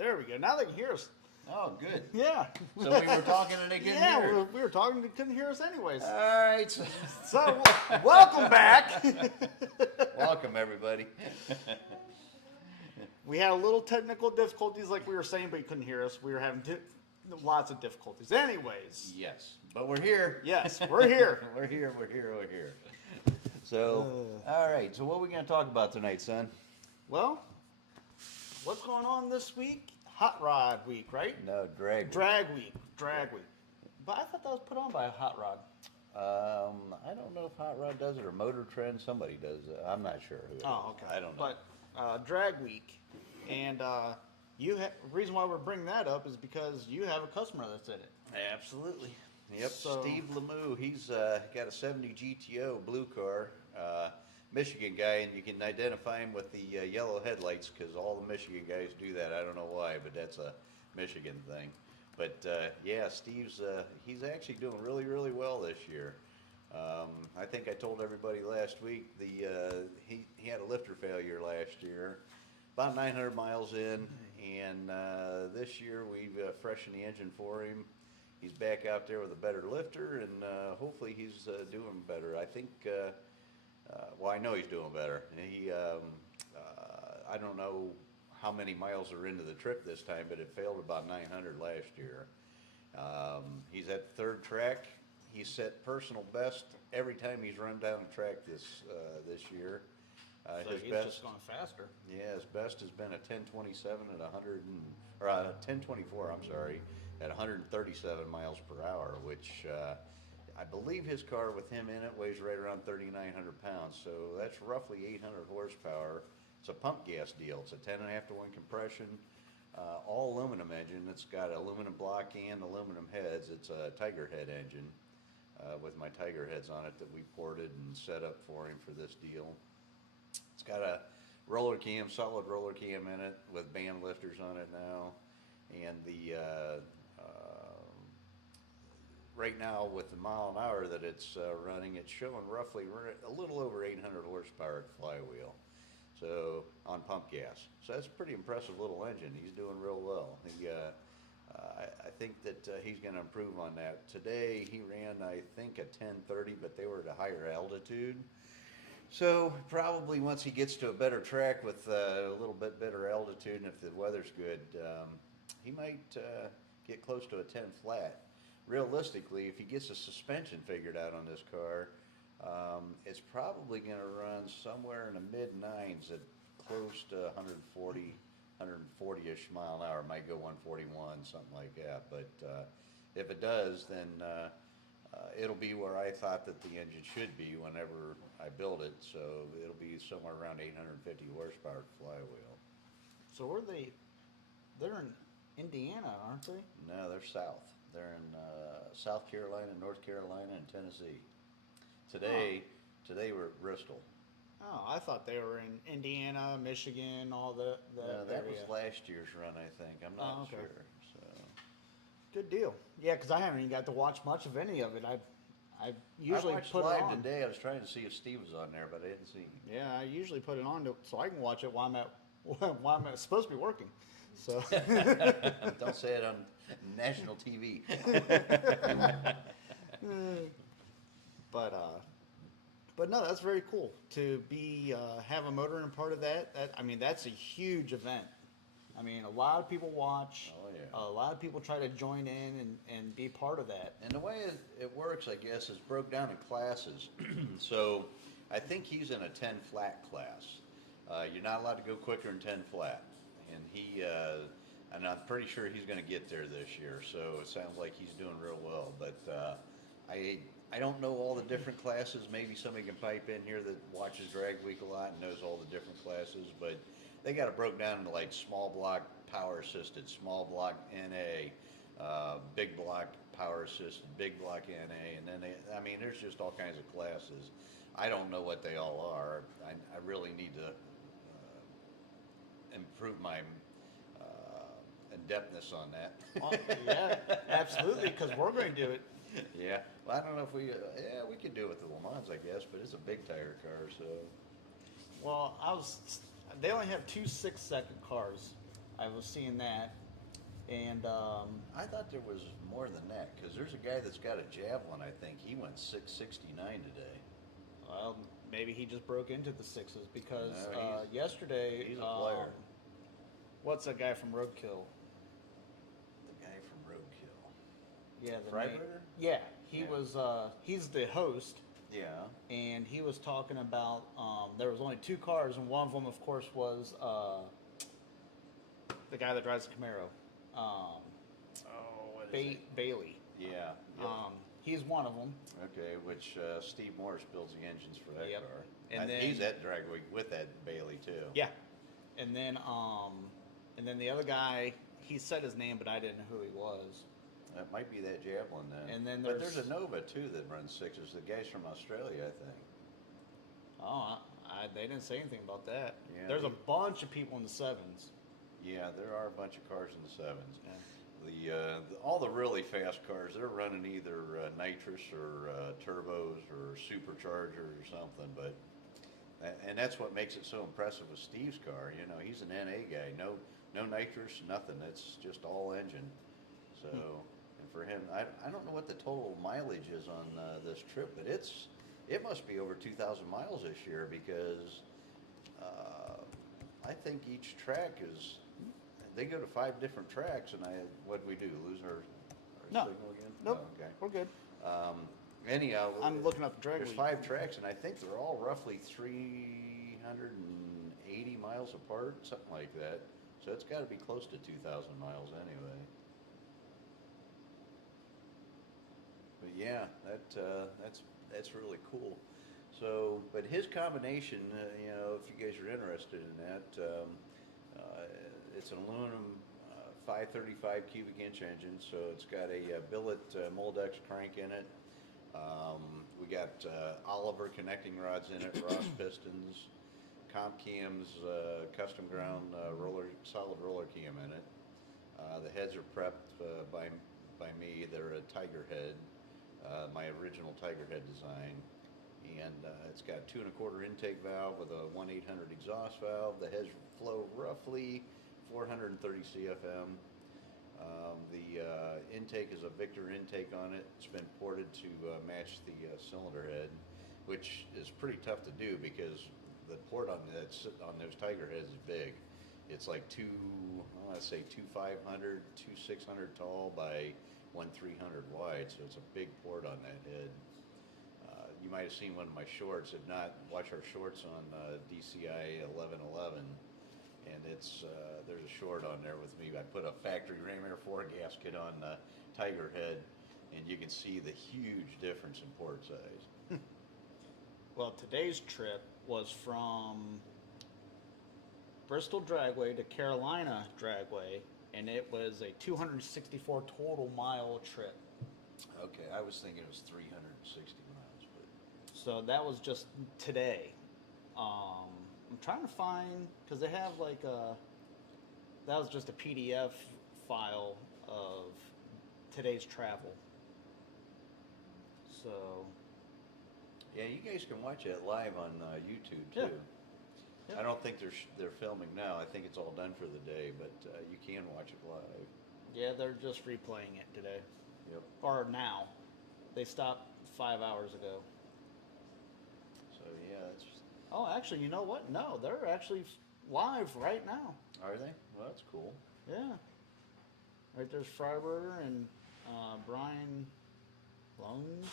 There we go. Now they can hear us. Oh, good. Yeah. So we were talking and they couldn't Yeah, hear. we were talking. They couldn't hear us anyways. All right. So, welcome back. Welcome, everybody. We had a little technical difficulties, like we were saying, but you couldn't hear us. We were having lots of difficulties. Anyways. Yes, but we're here. Yes, we're here. We're here. So, all right. So what are we going to talk about tonight, son? Well, what's going on this week? Hot Rod Week, right? No, drag. Drag Week. But I thought that was put on by Hot Rod. I don't know if Hot Rod does it or Motor Trend. Somebody does it. I'm not sure who. Oh, okay. I don't know. But Drag Week, and the reason why we're bringing that up is because you have a customer that's in it. Absolutely. Yep. So- Steve Lemieux. He's got a 70 GTO blue car. Michigan guy, and you can identify him with the yellow headlights because all the Michigan guys do that. I don't know why, but that's a Michigan thing. But yeah, Steve's he's actually doing really, really well this year. I think I told everybody last week he had a lifter failure last year, about 900 miles in, and this year we've freshened the engine for him. He's back out there with a better lifter, and hopefully he's doing better. I think. Well, I know he's doing better. I don't know how many miles are into the trip this time, but it failed about 900 last year. He's at the third track. He's set personal best every time he's run down the track this year. So His he's best, just going faster. yeah, his best has been a 1027 at 1024. I'm sorry, at 137 miles per hour, which. I believe his car with him in it weighs right around 3,900 pounds, so that's roughly 800 horsepower. It's a pump gas deal. It's a 10.5 to 1 compression, all aluminum engine. It's got aluminum block and aluminum heads. It's a Tiger Head engine with my Tiger Heads on it that we ported and set up for him for this deal. It's got a roller cam, solid roller cam in it with band lifters on it now, and the right now, with the mile an hour that it's running, it's showing roughly a little over 800 horsepower at flywheel, so on pump gas. So that's a pretty impressive little engine. He's doing real well. I think that he's going to improve on that. Today he ran, I think, a 1030, but they were at a higher altitude. So probably once he gets to a better track with a little bit better altitude, and if the weather's good, he might get close to a 10 flat. Realistically, if he gets the suspension figured out on this car, it's probably going to run somewhere in the mid-nines at close to 140-ish mile an hour. Might go 141, something like that. But if it does, then it'll be where I thought that the engine should be whenever I build it. So it'll be somewhere around 850 horsepower flywheel. So where are they? They're in Indiana, aren't they? No, they're south. They're in South Carolina, North Carolina, and Tennessee. Today we're at Bristol. Oh, I thought they were in Indiana, Michigan, all the No, that area. was last year's run, I think. I'm not okay. sure. So Good deal. Yeah, because I haven't even got to watch much of any of it. I usually I watched put it live on. today. I was trying to see if Steve was on there, but I didn't see him. Yeah, I usually put it on so I can watch it while I'm supposed to be working. So Don't say it on national TV. But no, that's very cool to be have a motor and part of that. I mean, that's a huge event. I mean, a lot of people watch. Oh, yeah. A lot of people try to join in and be part of that. And the way it works, I guess, is broke down in classes. So I think he's in a 10 flat class. You're not allowed to go quicker than 10 flat. And and I'm pretty sure he's going to get there this year. So it sounds like he's doing real well. But I don't know all the different classes. Maybe somebody can pipe in here that watches Drag Week a lot and knows all the different classes. But they got it broke down into like small block power assisted, small block NA, big block power assisted, big block NA, and then there's just all kinds of classes. I don't know what they all are. I really need to improve my in-depthness on that. Yeah, absolutely, because we're going to do it. Yeah, well, I don't know if we could do it with the Le Mans, I guess, but it's a big tire car, so. Well, they only have two 6-second cars. I was seeing that, and I thought there was more than that because there's a guy that's got a javelin. I think he went 669 today. well, maybe he just broke into the sixes because No, yesterday he's a player. What's that guy from Roadkill? The guy from Roadkill. Yeah, the Freiberger? Yeah, he Yeah. was. He's the host, Yeah. and he was talking about there was only 2 cars, and one of them, of course, was the guy that drives the Camaro. What is it? Bailey. Yeah. Yep. He's one of them. Okay, which Steve Morris builds the engines for that Yep. car. And then he's at Dragway with that Bailey too. Yeah, and then the other guy, he said his name, but I didn't know who he was. That might be that Javelin then. And then but there's there's a Nova too that runs sixes. The guy's from Australia, I think. Oh, they didn't say anything about that. Yeah, There's a bunch of people in the sevens. Yeah, there are a bunch of cars in the sevens. Yeah. All the really fast cars, they're running either nitrous or turbos or superchargers or something. But and that's what makes it so impressive with Steve's car. You know, he's an NA guy. No nitrous, nothing. It's just all engine. So, and for him, I don't know what the total mileage is on this trip, but it must be over 2,000 miles this year because I think each track is. They go to 5 different tracks, and what we do? Lose our No. signal again? Nope. Oh, okay. We're good. Anyhow, I'm looking up the drag there's week. 5 tracks, and I think they're all roughly 380 miles apart, something like that. So it's got to be close to 2,000 miles anyway. But yeah, that's really cool. So, but his combination, you know, if you guys are interested in that, it's an aluminum 535 cubic inch engine, so it's got a billet Moldex crank in it. We got Oliver connecting rods in it, Ross pistons, comp cams, custom ground solid roller cam in it. The heads are prepped by me. They're a Tiger head, my original Tiger head design. And it's got 2 1/4 intake valve with a 1/800 exhaust valve. The heads flow roughly 430 CFM. The intake is a Victor intake on it. It's been ported to match the cylinder head, which is pretty tough to do because the port on those Tiger heads is big. It's like I want to say 2,500, 2,600 tall by 1,300 wide, so it's a big port on that head. You might have seen one of my shorts. If not, watch our shorts on DCI 1111. And there's a short on there with me. I put a factory ram air 4 gasket on the Tiger head, and you can see the huge difference in port size. Well, today's trip was from Bristol Dragway to Carolina Dragway, and it was a 264 total mile trip. Okay, I was thinking it was 360 miles, but So that was just today. I'm trying to find, because they have like that was just a PDF file of today's travel. So yeah, you guys can watch that live on YouTube Yeah. too. Yeah. I don't think they're filming now. I think it's all done for the day, but you can watch it live. yeah, they're just replaying it today. Yep. Or now. They stopped 5 hours ago. So yeah, it's. Oh, actually, you know what? No, they're actually live right now. Are they? Well, that's cool. Yeah. Right there's Freiberger and Brian Lohnes.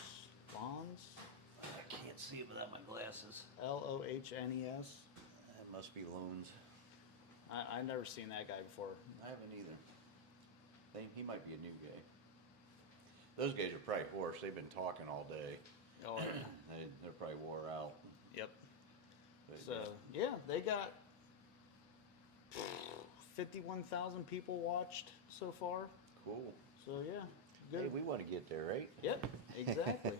I can't see it without my glasses. Lohnes. That must be Loans. I've never seen that guy before. I haven't either. He might be a new guy. Those guys are probably hoarse. They've been talking all day. Oh, yeah. They're probably wore out. Yep. But, So, yeah, they got 51,000 people watched so far. cool. So, yeah, good. Hey, we want to get there, right? Yep, exactly.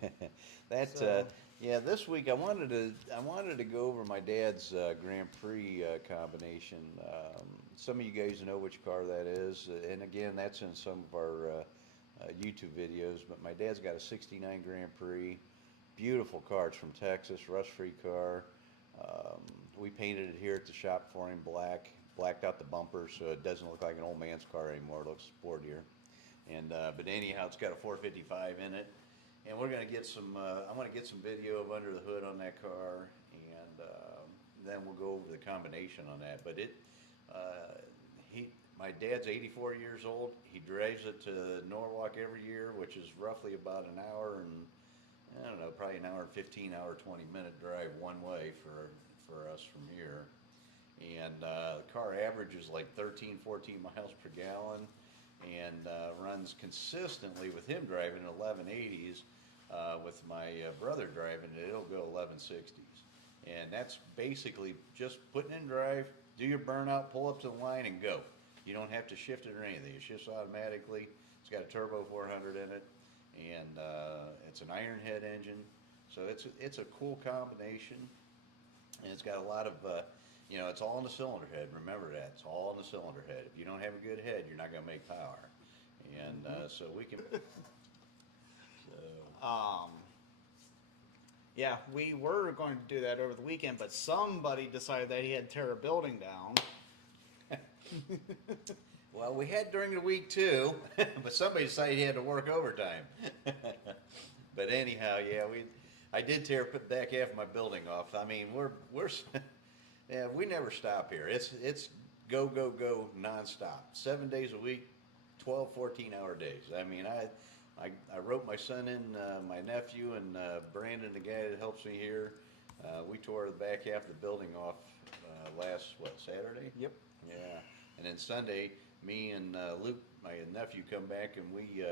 That yeah. This week I wanted to go over my dad's Grand Prix combination. Some of you guys know which car that is, and again, that's in some of our YouTube videos. But my dad's got a '69 Grand Prix, beautiful car. It's from Texas, rust-free car. We painted it here at the shop for him black. blacked out the bumpers so it doesn't look like an old man's car anymore. It looks sportier. And but anyhow, it's got a 455 in it, and we're gonna get some. I'm gonna get some video of under the hood on that car, and then we'll go over the combination on that. But my dad's 84 years old. He drives it to Norwalk every year, which is roughly about an hour and I don't know, probably an hour and 15, hour 20-minute drive one way for us from here. And the car averages like 13, 14 miles per gallon, and runs consistently with him driving 1180s. With my brother driving it, it'll go 1160s. And that's basically just putting in drive, do your burnout, pull up to the line, and go. You don't have to shift it or anything. It shifts automatically. It's got a turbo 400 in it, and it's an iron head engine. So it's a cool combination, and it's got a lot of, it's all in the cylinder head. Remember that. It's all in the cylinder head. If you don't have a good head, you're not going to make power. And so we can... Yeah, we were going to do that over the weekend, but somebody decided that he had to tear a building down. Well, we had during the week too, but somebody decided he had to work overtime. But anyhow, yeah, I did tear back half of my building off. I mean, yeah, we never stop here. It's go, go, go nonstop. 7 days a week, 12, 14-hour days. I mean, I wrote my son in, my nephew, and Brandon, the guy that helps me here. We tore the back half of the building off last, Saturday? Yep. Yeah. And then Sunday, me and Luke, my nephew, come back, and we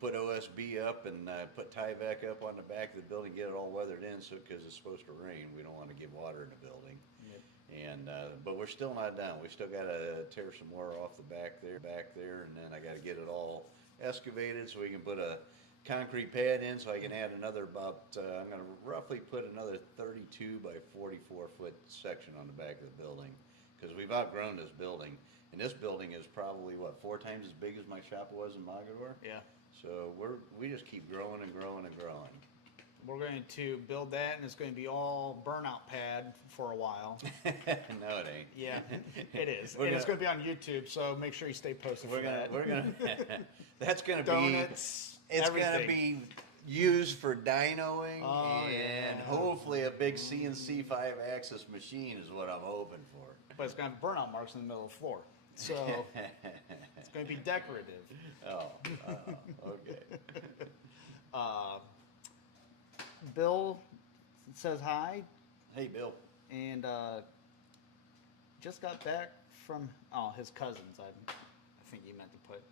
put OSB up and put Tyvek up on the back of the building, get it all weathered in, so because it's supposed to rain, we don't want to get water in the building. Yep. And but we're still not done. We still got to tear some more off the back there, and then I got to get it all excavated so we can put a concrete pad in, so I can add another I'm going to roughly put another 32 by 44 foot section on the back of the building, because we've outgrown this building, and this building is probably 4 times as big as my shop was in Mogador. Yeah. So we just keep growing and growing and growing. We're going to build that, and it's going to be all burnout pad for a while. No, it ain't. Yeah, it is. It's going to be on YouTube, so make sure you stay posted for that. We're gonna. That's gonna Donuts, be. It's everything. gonna be used for dynoing, and yeah. hopefully a big CNC 5-axis machine is what I'm hoping for. But it's going to have burnout marks in the middle of the floor. So it's going to be decorative. Okay. Bill says hi, Hey, Bill. and just got back from his cousins. I think he meant to put.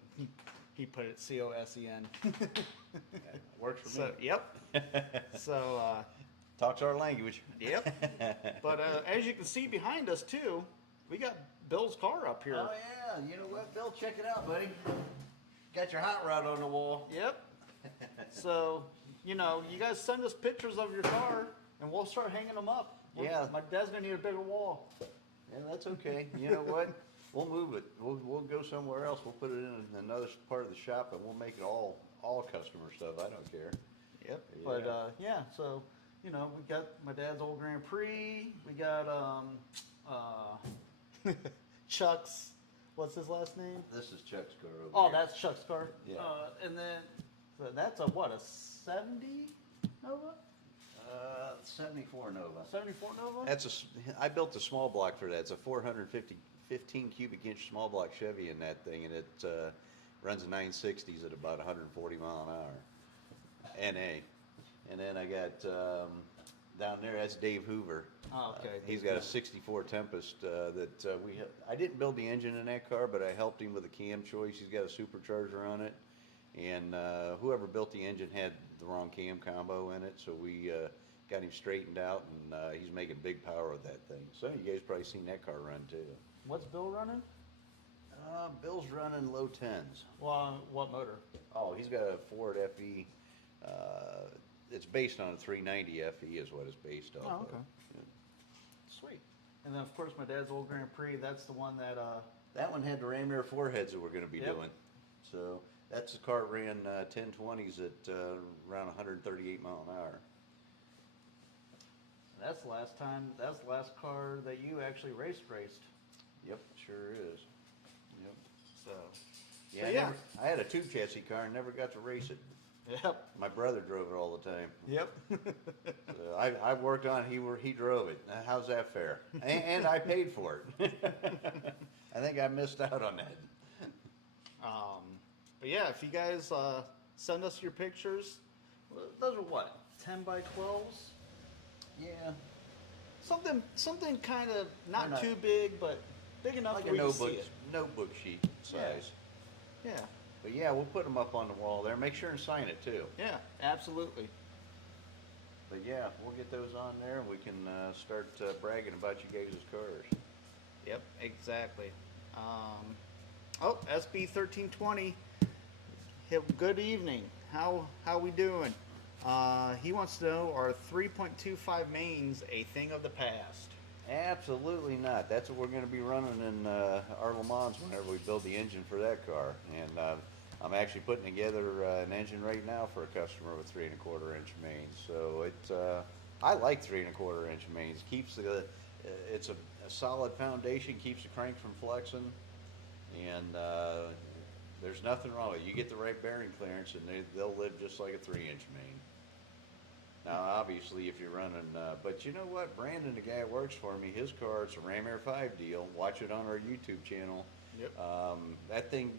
He put it COSEN. Works for me. So yep. So Talks our language. yep. But as you can see behind us too, we got Bill's car up here. Oh yeah, you know what, Bill? Check it out, buddy. Got your hot rod on the wall. Yep. So, you guys send us pictures of your car, and we'll start hanging them up. Yeah. My dad's gonna need a bigger wall. Yeah, that's okay. You know what? We'll move it. We'll go somewhere else. We'll put it in another part of the shop, and we'll make it all customer stuff. I don't care. Yep. Yeah. But yeah, so we got my dad's old Grand Prix. We got Chuck's. What's his last name? This is Chuck's car over Oh, here. that's Chuck's car. Yeah. And then so that's a 70 Nova? 74 Nova. 74 Nova? I built a small block for that. It's a 15 cubic inch small block Chevy in that thing, and it runs 960s at about 140 mile an hour. NA. And then I got down there, that's Dave Hoover. Oh, okay. He's got a 64 Tempest I didn't build the engine in that car, but I helped him with a cam choice. He's got a supercharger on it, and whoever built the engine had the wrong cam combo in it, so we got him straightened out, and he's making big power with that thing. Some of you guys probably seen that car run too. What's Bill running? Bill's running low 10s. Well, what motor? Oh, he's got a Ford FE. It's based on a 390 FE is what it's based off Oh, of. okay. Sweet. And then, of course, my dad's old Grand Prix. That's the one that... That one had the ram air foreheads that we're going to be doing. So that's the car ran 1020s at around 138 mile an hour. That's the last car that you actually raced. Yep, sure is. Yep. So, Yeah, so I, yeah. never, I had a tube chassis car and never got to race it. Yep. My brother drove it all the time. Yep. So I worked on it, he drove it. How's that fair? And I paid for it. I think I missed out on that. But yeah, if you guys send us your pictures, those are what, 10 by 12s? Yeah. Something kind of not They're not- too big, but big enough Like where a you can see it. notebook sheet size. Yeah, But yeah, we'll put them up on the wall there. Make sure and sign it too. yeah, absolutely. But yeah, we'll get those on there and we can start bragging about you guys' cars. Yep, exactly. Oh, SB 1320. Good evening. How we doing? He wants to know, are 3.25 mains a thing of the past? Absolutely not. That's what we're going to be running in our Le Mans whenever we build the engine for that car. And I'm actually putting together an engine right now for a customer with 3.25 inch mains. So I like 3.25 inch mains. Keeps it's a solid foundation, keeps the crank from flexing, and there's nothing wrong with it. You get the right bearing clearance, and they'll live just like a 3-inch main. Now, obviously, if you're running, but you know what? Brandon, the guy that works for me, his car, it's a Ram Air 5 deal. Watch it on our YouTube channel. Yep. That thing,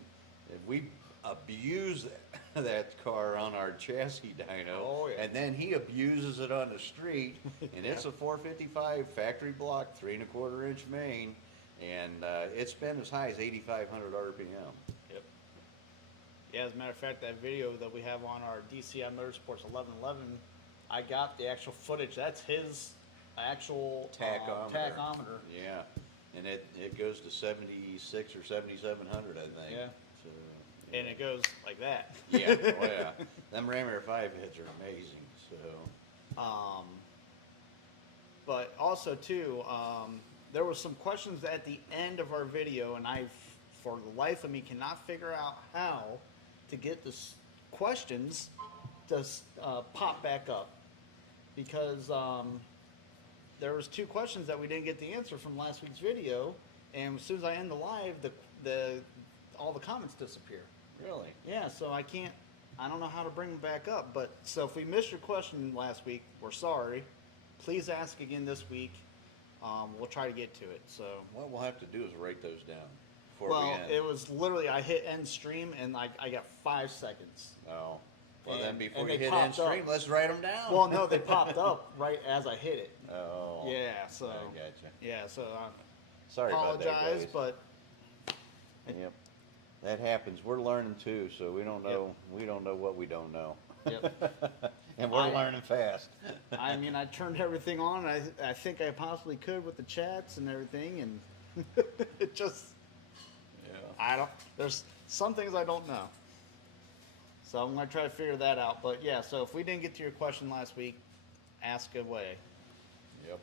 we abuse that car on our chassis dyno. Oh, yeah. And then he abuses it on the street, and it's a 455 factory block, 3.25 inch main, and it's been as high as 8,500 RPM. Yep. Yeah, as a matter of fact, that video that we have on our DCI Motorsports 1111, I got the actual footage. That's his actual tachometer. Yeah, and it goes to 76 or 7,700, I think. Yeah. So, And it goes like that. yeah, oh yeah. Them Ram Air 5 heads are amazing. So. But also too, there were some questions at the end of our video, and I, for the life of me, cannot figure out how to get the questions to pop back up, because there was 2 questions that we didn't get the answer from last week's video, and as soon as I end the live, all the comments disappear. Really? Yeah, so I don't know how to bring them back up. But so if we missed your question last week, we're sorry. Please ask again this week. We'll try to get to it. So What we'll have to do is write those down before we well, end. it was literally, I hit end stream and I got 5 seconds. Oh. Well, then And before they you hit popped end stream, up. let's write them down. Well, no, they popped up right as I hit it. Oh. Yeah, so I gotcha. yeah, so I Sorry about that, apologize, guys. but Yep. That happens. We're learning too, so we don't know. We don't know what we don't know. Yep. And we're learning fast. I mean, I turned everything on. I think I possibly could with the chats and everything, and it just, Yeah. there's some things I don't know. So I'm going to try to figure that out. But yeah, so if we didn't get to your question last week, ask away. Yep.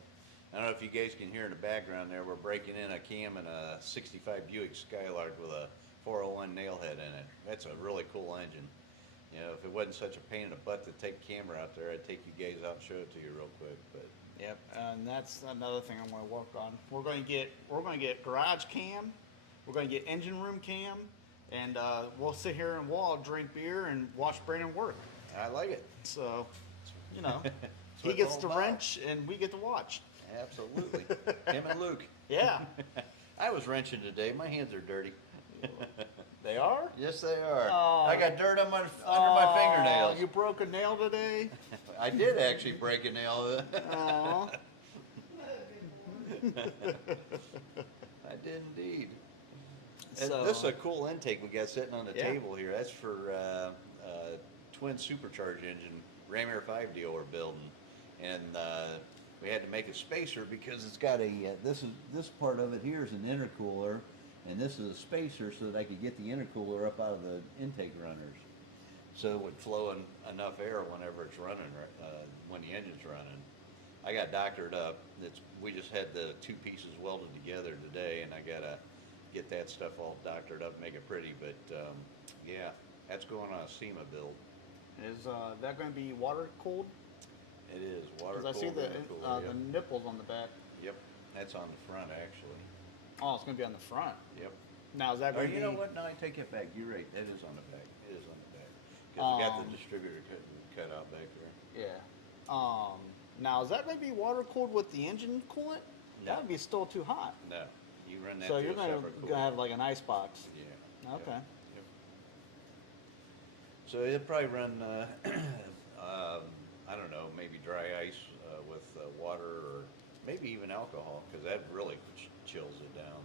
I don't know if you guys can hear in the background there. We're breaking in a cam in a '65 Buick Skylark with a 401 nailhead in it. That's a really cool engine. You know, if it wasn't such a pain in the butt to take the camera out there, I'd take you guys out and show it to you real quick. But Yep, and that's another thing I'm going to work on. We're going to get garage cam, we're going to get engine room cam, and we'll sit here and we'll all drink beer and watch Brandon work. I like it. So, you know, That's he what gets it's to all about. wrench and we get to watch. Absolutely. Him and Luke. Yeah, I was wrenching today. My hands are dirty. they are. Yes, they are. Oh. I got dirt on under my fingernails. You broke a nail today. I did actually break a nail. Aw. I did indeed. So- This is a cool intake we got sitting on the Yeah. table here. That's for twin supercharged engine Ram Air 5 deal we're building, and we had to make a spacer because it's got a this part of it here is an intercooler, and this is a spacer so that I could get the intercooler up out of the intake runners, so it would flow enough air whenever it's running, when the engine's running. I got doctored up. We just had the 2 pieces welded together today, and I gotta get that stuff all doctored up, make it pretty. But yeah, that's going on a SEMA build. Is that going to be water cooled? It is water Because I cooled. see the intercooler, the nipples on the back. Yep, that's on the front actually. Oh, it's gonna be on the front. Yep. Now is that Or gonna you be? know what? No, I take it back. You're right. That is on the back. It is on the back. Because we got the distributor cut out back there. Yeah. Now is that gonna be water cooled with the engine coolant? No. That would be still too hot. No, you run that So through you're a gonna, separate cooler. gonna have like an ice box. Yeah. Okay. Yep. So it'll probably run, I don't know, maybe dry ice with water or maybe even alcohol, because that really chills it down.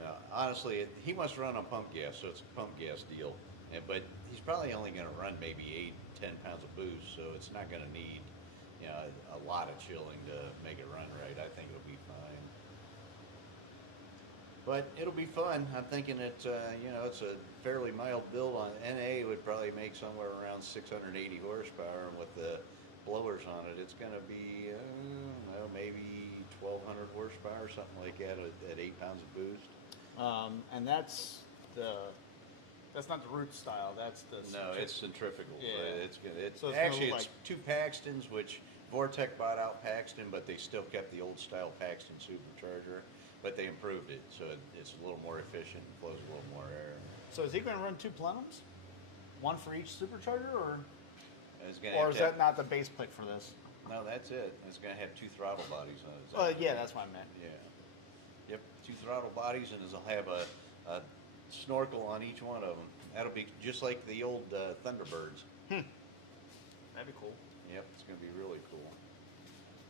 Yeah, honestly, he wants to run on pump gas, so it's a pump gas deal. But he's probably only going to run maybe 8-10 pounds of boost, so it's not going to need, a lot of chilling to make it run right. I think it'll be fine. But it'll be fun. I'm thinking it's a fairly mild build. On NA would probably make somewhere around 680 horsepower, and with the blowers on it, it's going to be maybe 1,200 horsepower, something like that, at 8 pounds of boost. And that's not the root style. That's the No, it's centrifugal. Yeah. It's So it's actually gonna it's two Paxtons, which Vortec bought out Paxton, but they still kept the old style Paxton supercharger, but they improved it, so it's a little more efficient, flows a little more air. So is he going to run two plenums? One for each supercharger, or It's gonna or have is to that not the base plate for this? No, that's it. It's going to have two throttle bodies on it. Yeah, that's what I meant. Yeah. Yep, two throttle bodies, and it'll have a snorkel on each one of them. That'll be just like the old Thunderbirds. That'd be cool. Yep, it's going to be really cool.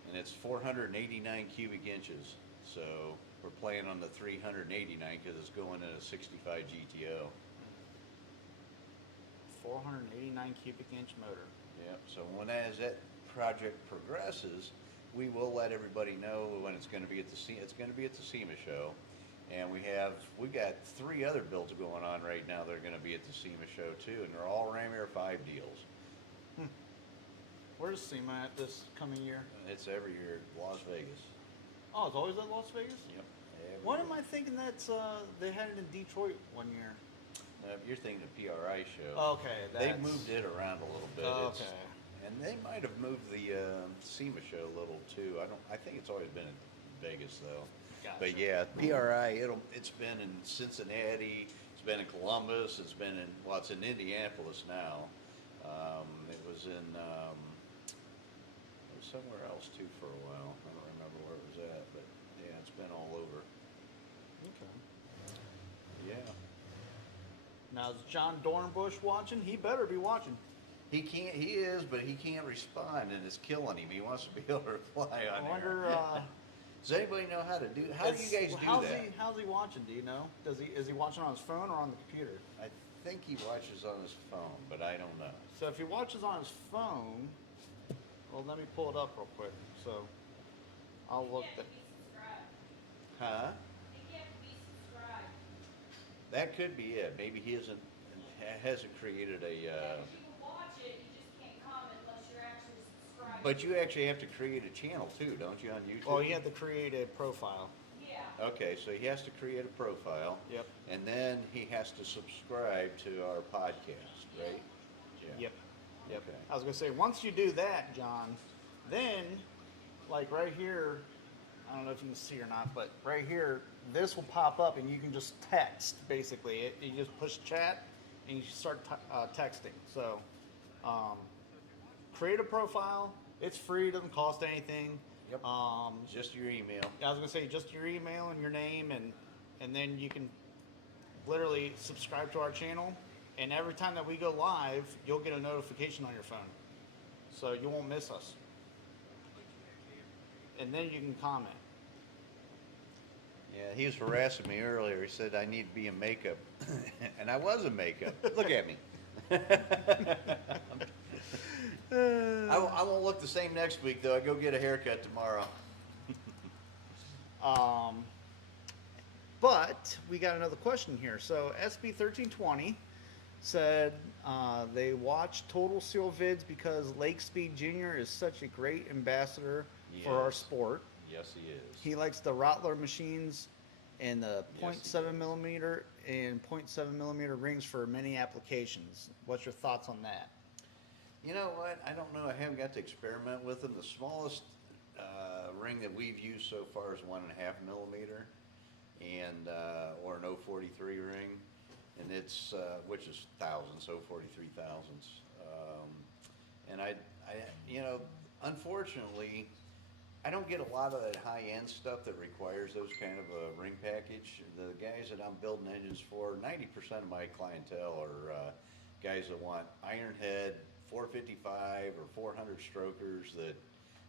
And it's 489 cubic inches, so we're playing on the 389 because it's going in a 65 GTO. 489 cubic inch motor. Yep, so as that project progresses, we will let everybody know when it's going to be at the it's going to be at the SEMA show. And we got 3 other builds going on right now that are going to be at the SEMA show too, and they're all Ram Air 5 deals. Where's SEMA at this coming year? It's every year at Las Vegas. Oh, it's always at Las Vegas? Yep. What am I thinking that's, they had it in Detroit one year? You're thinking the PRI show. Okay, They that's... moved it around a little bit. Okay. And they might have moved the SEMA show a little too. I think it's always been in Vegas though. Gotcha. But yeah, PRI, it's been in Cincinnati, it's been in Columbus, it's in Indianapolis now. It was somewhere else too for a while. I don't remember where it was at, but yeah, it's been all over. Okay. Yeah. Now, is John Dornbush watching? He better be watching. He is, but he can't respond, and it's killing him. He wants to be able to reply on I wonder, there. Does anybody know how to do? How do you guys do that? How's he watching? Do you know? Is he watching on his phone or on the computer? I think he watches on his phone, but I don't know. So if he watches on his phone, well, let me pull it up real quick. So I'll look. Huh? They can't be subscribed. That could be it. Maybe he hasn't created a. You can watch it, you just can't comment unless you're actually subscribed. But you actually have to create a channel too, don't you, on YouTube? Oh, you have to create a profile. Yeah. Okay, so he has to create a profile. Yep. And then he has to subscribe to our podcast, right? Yeah. Yep. Yep. Okay. I was gonna say once you do that, John, then like right here, I don't know if you can see or not, but right here, this will pop up and you can just text basically. You just push chat and you start texting. So create a profile. It's free. Doesn't cost anything. Yep. Just your email. I was gonna say just your email and your name, and then you can literally subscribe to our channel. And every time that we go live, you'll get a notification on your phone, so you won't miss us. And then you can comment. Yeah, he was harassing me earlier. He said I need to be in makeup, and I was in makeup. Look at me. I won't look the same next week though. I go get a haircut tomorrow. But we got another question here. So SB1320 said they watch Total Seal vids because Lake Speed Jr. is such a great ambassador for our Yes. sport. Yes, he is. He likes the Rottler machines and the Yes, he 0.7 does. millimeter and 0.7 millimeter rings for many applications. What's your thoughts on that? You know what? I don't know. I haven't got to experiment with them. The smallest ring that we've used so far is 1.5 millimeter. and or an 043 ring, and it's which is thousands, 043 thousandths. And unfortunately, I don't get a lot of that high-end stuff that requires those kind of a ring package. The guys that I'm building engines for, 90% of my clientele are guys that want iron head, 455 or 400 strokers that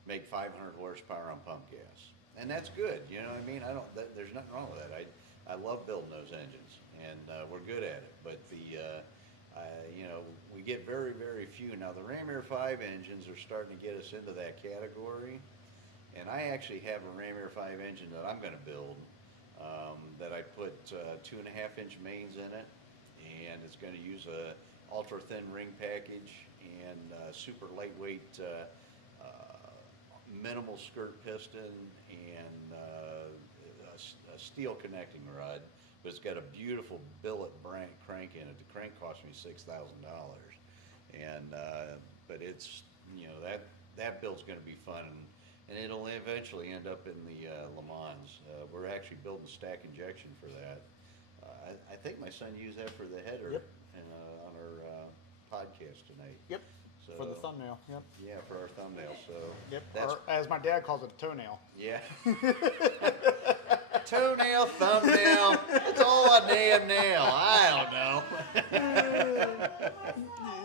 make 500 horsepower on pump gas. And that's good, you know what I mean? There's nothing wrong with that. I love building those engines, and we're good at it. But we get very, very few. Now, the Ram Air 5 engines are starting to get us into that category. And I actually have a Ram Air 5 engine that I'm going to build that I put 2.5-inch mains in it, and it's going to use a ultra thin ring package and super lightweight minimal skirt piston and a steel connecting rod, but it's got a beautiful billet crank in it. The crank cost me $6,000, and but it's that build's going to be fun. And it'll eventually end up in the Le Mans. We're actually building stack injection for that. I think my son used that for the header. Yep. On our podcast tonight. Yep. So, For the thumbnail. Yep. Yeah, for our thumbnail. So Yep. that's Or, as my dad calls it, a toenail. yeah. Toenail, thumbnail. It's all a damn nail. I don't know.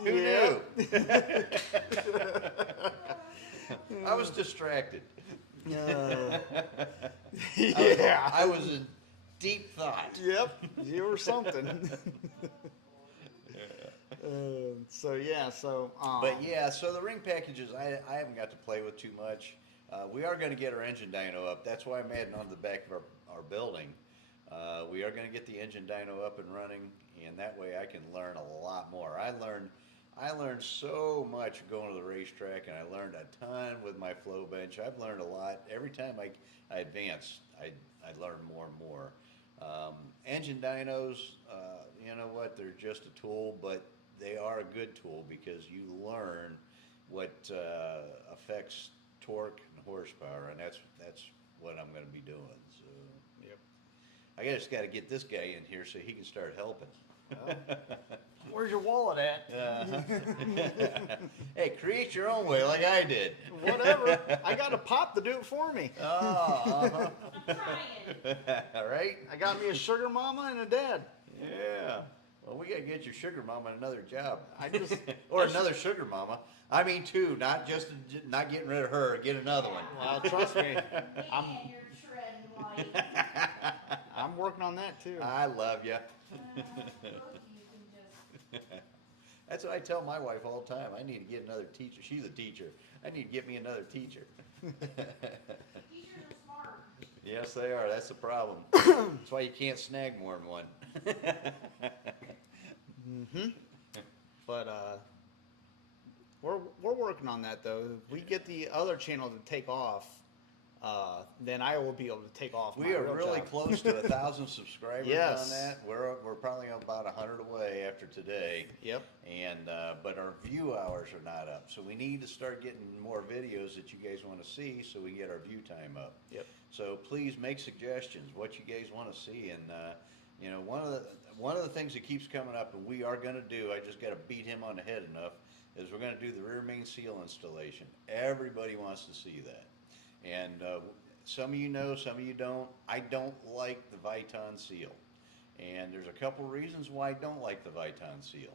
Who knew? I was distracted. Yeah. I was in deep thought. Yep. You were something. But yeah, so the ring packages, I haven't got to play with too much. We are going to get our engine dyno up. That's why I'm adding on the back of our building. We are going to get the engine dyno up and running, and that way I can learn a lot more. I learned so much going to the racetrack, and I learned a ton with my flow bench. I've learned a lot. Every time I advance, I learn more and more. Engine dynos, you know what, they're just a tool, but they are a good tool because you learn what affects torque and horsepower, and that's what I'm going to be doing. So, Yep. I just got to get this guy in here so he can start helping. Where's your wallet at? Hey, create your own way like I did. Whatever. I got a pop to do it for me. Oh, I'm trying. all right. I got me a sugar mama and a dad. Yeah. Well, we gotta get your sugar mama another job. Or another sugar mama. I mean, two, not getting rid of her. Get another one. Well, trust me, Man, you're shredding white. I'm working on that too. I love you. You can just. That's what I tell my wife all the time. I need to get another teacher. She's a teacher. I need to get me another teacher. Teachers are smart. Yes, they are. That's the problem. That's why you can't snag more than one. But we're working on that though. If we get the other channel to take off, then I will be able to take off. We my are real really job. close to 1,000 subscribers Yes. on that. We're probably about 100 away after today. Yep. And but our view hours are not up, so we need to start getting more videos that you guys want to see, so we get our view time up. Yep. So please make suggestions what you guys want to see, and one of the things that keeps coming up, and we are going to do. I just got to beat him on the head enough. Is we're going to do the rear main seal installation. Everybody wants to see that. And some of you know, some of you don't. I don't like the Viton seal. And there's a couple reasons why I don't like the Viton seal.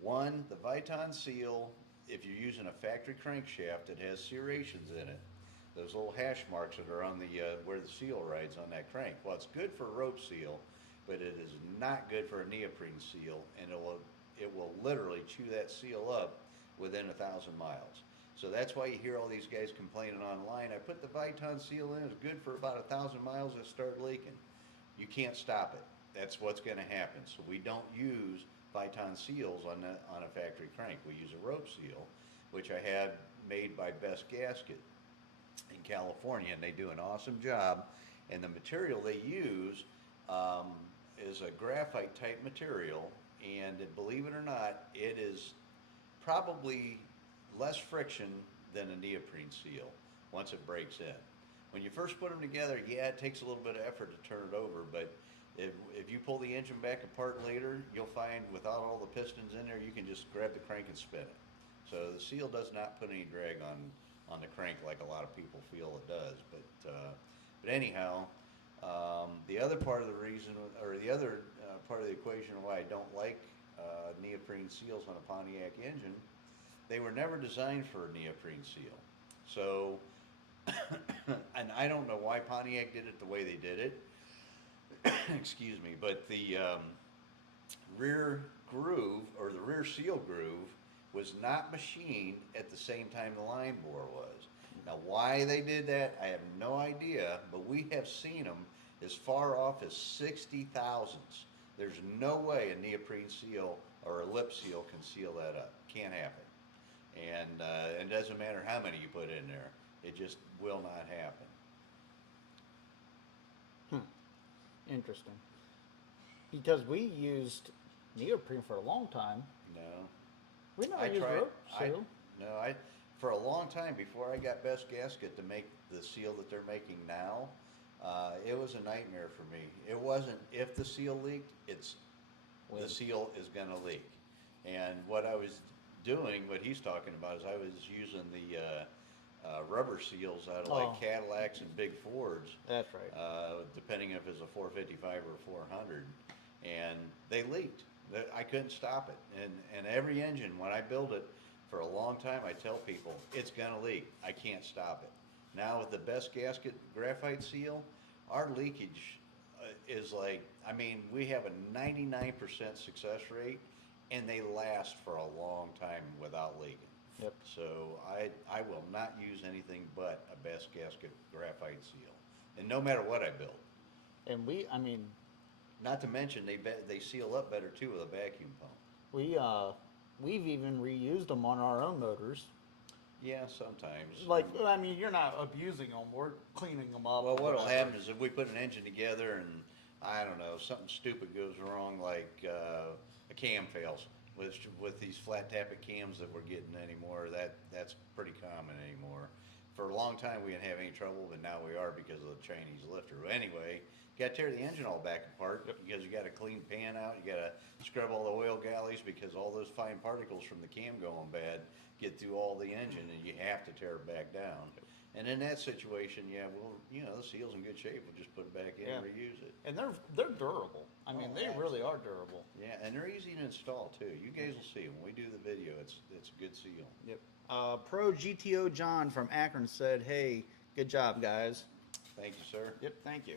One, the Viton seal, if you're using a factory crankshaft, it has serrations in it. Those little hash marks that are on the where the seal rides on that crank. Well, it's good for a rope seal, but it is not good for a neoprene seal, and it will literally chew that seal up within 1,000 miles. So that's why you hear all these guys complaining online. I put the Viton seal in, it's good for about 1,000 miles, it started leaking. You can't stop it. That's what's going to happen. So we don't use Viton seals on a factory crank. We use a rope seal, which I had made by Best Gasket in California, and they do an awesome job. And the material they use is a graphite type material, and believe it or not, it is probably less friction than a neoprene seal once it breaks in. when you first put them together, yeah, it takes a little bit of effort to turn it over, but if you pull the engine back apart later, you'll find without all the pistons in there, you can just grab the crank and spin it. So the seal does not put any drag on the crank like a lot of people feel it does. But anyhow, the other part of the reason, or the other part of the equation why I don't like neoprene seals on a Pontiac engine, they were never designed for a neoprene seal. So, and I don't know why Pontiac did it the way they did it. Excuse me, but the rear groove, or the rear seal groove, was not machined at the same time the line bore was. Now, why they did that, I have no idea, but we have seen them as far off as 60 thousandths. There's no way a neoprene seal or a lip seal can seal that up. Can't happen. And it doesn't matter how many you put in there. It just will not happen. Interesting. Because we used neoprene for a long time. No. We never used rope seal. For a long time before I got Best Gasket to make the seal that they're making now, it was a nightmare for me. It wasn't if the seal leaked, it's the seal is gonna leak. And what I was doing, what he's talking about, is I was using the rubber seals out of like Cadillacs and big Fords. That's right. Depending if it's a 455 or a 400, and they leaked. I couldn't stop it. And every engine, when I build it, for a long time, I tell people it's gonna leak. I can't stop it. Now with the Best Gasket graphite seal, our leakage is like, I mean, we have a 99% success rate, and they last for a long time without leaking. Yep. So I will not use anything but a Best Gasket graphite seal, and no matter what I build. And Not to mention they seal up better too with a vacuum pump. we've even reused them on our own motors. Yeah, sometimes. Like, I mean, you're not abusing them. We're cleaning them up. Well, what'll happen is if we put an engine together and, I don't know, something stupid goes wrong, like a cam fails. With these flat tappet cams that we're getting anymore, that's pretty common anymore. For a long time we didn't have any trouble, but now we are because of the Chinese lifter. Anyway, you got to tear the engine all back apart because you got to clean pan out. You got to scrub all the oil galleys because all those fine particles from the cam going bad get through all the engine, and you have to tear it back down. And in that situation, yeah, well, the seal's in good shape. We'll just put it back in and reuse it. And they're durable. I mean, they really are durable. Yeah, and they're easy to install too. You guys will see when we do the video. It's a good seal. Yep. Pro GTO John from Akron said, "Hey, good job, guys." Thank you, sir. Yep, thank you.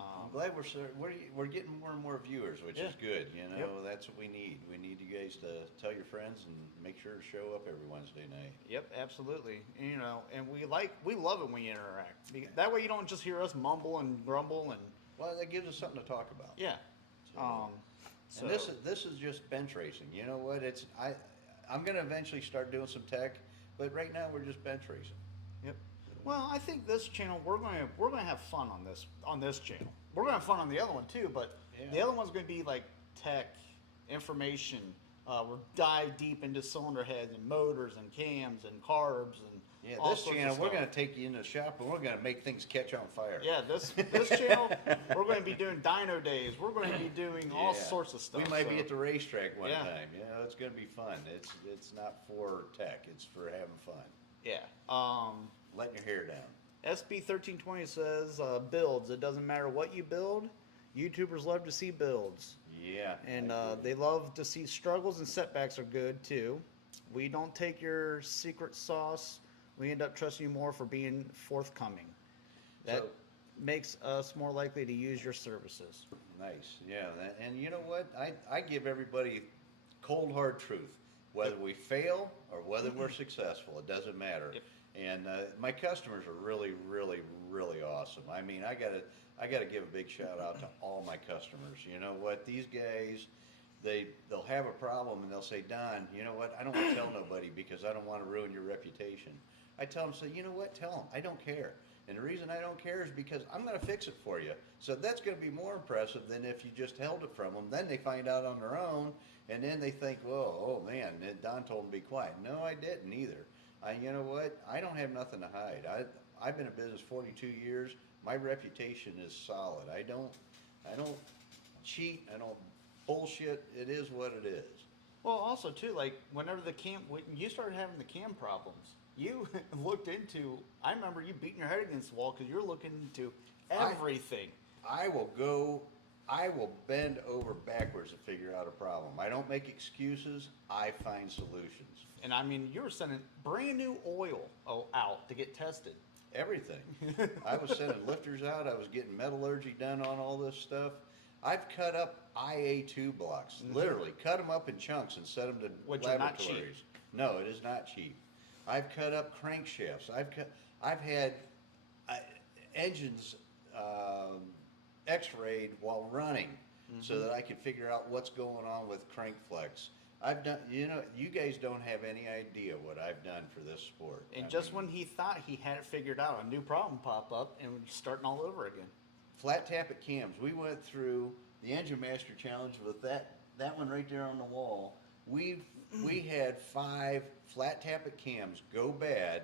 I'm glad we're getting more and more viewers, which is good. Yep. That's what we need. We need you guys to tell your friends and make sure to show up every Wednesday night. Yep, absolutely. And we love it when you interact. That way you don't just hear us mumble and grumble and. Well, that gives us something to talk about. Yeah. So, and this is just bench racing. You know what? I'm going to eventually start doing some tech, but right now we're just bench racing. Yep. Well, I think this channel we're going to have fun on this channel. We're going to have fun on the other one too, but the other one's going to be like tech, information. We'll dive deep into cylinder heads and motors and cams and carbs and all this sorts channel of we're stuff. going to take you into the shop and we're going to make things catch on fire. Yeah, this channel we're going to be doing dyno days. We're going to be doing all sorts of stuff. We might be at the racetrack one Yeah. time. It's going to be fun. It's not for tech. It's for having fun. Yeah. Letting your hair down. SB1320 says builds. It doesn't matter what you build. YouTubers love to see builds. Yeah. And they love to see struggles, and setbacks are good too. We don't take your secret sauce. We end up trusting you more for being forthcoming. That makes us more likely to use your services. Nice. Yeah. And you know what? I give everybody cold hard truth. Whether we fail or whether we're successful, it doesn't matter. Yep. And my customers are really, really, really awesome. I mean, I gotta give a big shout out to all my customers. You know what? These guys, they'll have a problem and they'll say, "Don, you know what? I don't want to tell nobody because I don't want to ruin your reputation." I tell them, "You know what? Tell them. I don't care." And the reason I don't care is because I'm going to fix it for you. So that's going to be more impressive than if you just held it from them. Then they find out on their own, and then they think, "Whoa, oh man, Don told them to be quiet." No, I didn't either. You know what? I don't have nothing to hide. I've been in business 42 years. My reputation is solid. I don't cheat. I don't bullshit. It is what it is. Well, also too, like whenever when you started having the cam problems, you looked into. I remember you beating your head against the wall because you're looking into everything. I will bend over backwards to figure out a problem. I don't make excuses. I find solutions. And I mean, you were sending brand new oil out to get tested. Everything. I was sending lifters out. I was getting metallurgy done on all this stuff. I've cut up IA2 blocks, literally cut them up in chunks and set them to Which laboratories. are not cheap. No, it is not cheap. I've cut up crankshafts. I've had engines X-rayed while running, so that I could figure out what's going on with crank flex. I've done, you guys don't have any idea what I've done for this sport. And I just mean, when he thought he had it figured out, a new problem pop up, and we're starting all over again. flat tappet cams, we went through the Engine Master Challenge with that one right there on the wall. We had 5 flat tappet cams go bad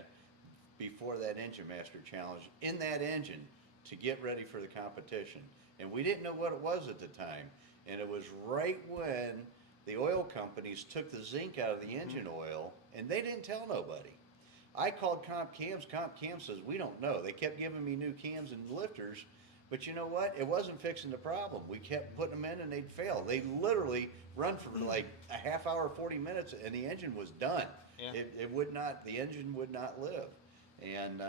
before that Engine Master Challenge in that engine to get ready for the competition. And we didn't know what it was at the time. And it was right when the oil companies took the zinc out of the engine oil, and they didn't tell nobody. I called Comp Cams. Comp Cams says, we don't know. They kept giving me new cams and lifters, but you know what? It wasn't fixing the problem. We kept putting them in and they'd fail. They literally run for like a half hour, 40 minutes, and the engine was done. Yeah. It would not, the engine would not live. And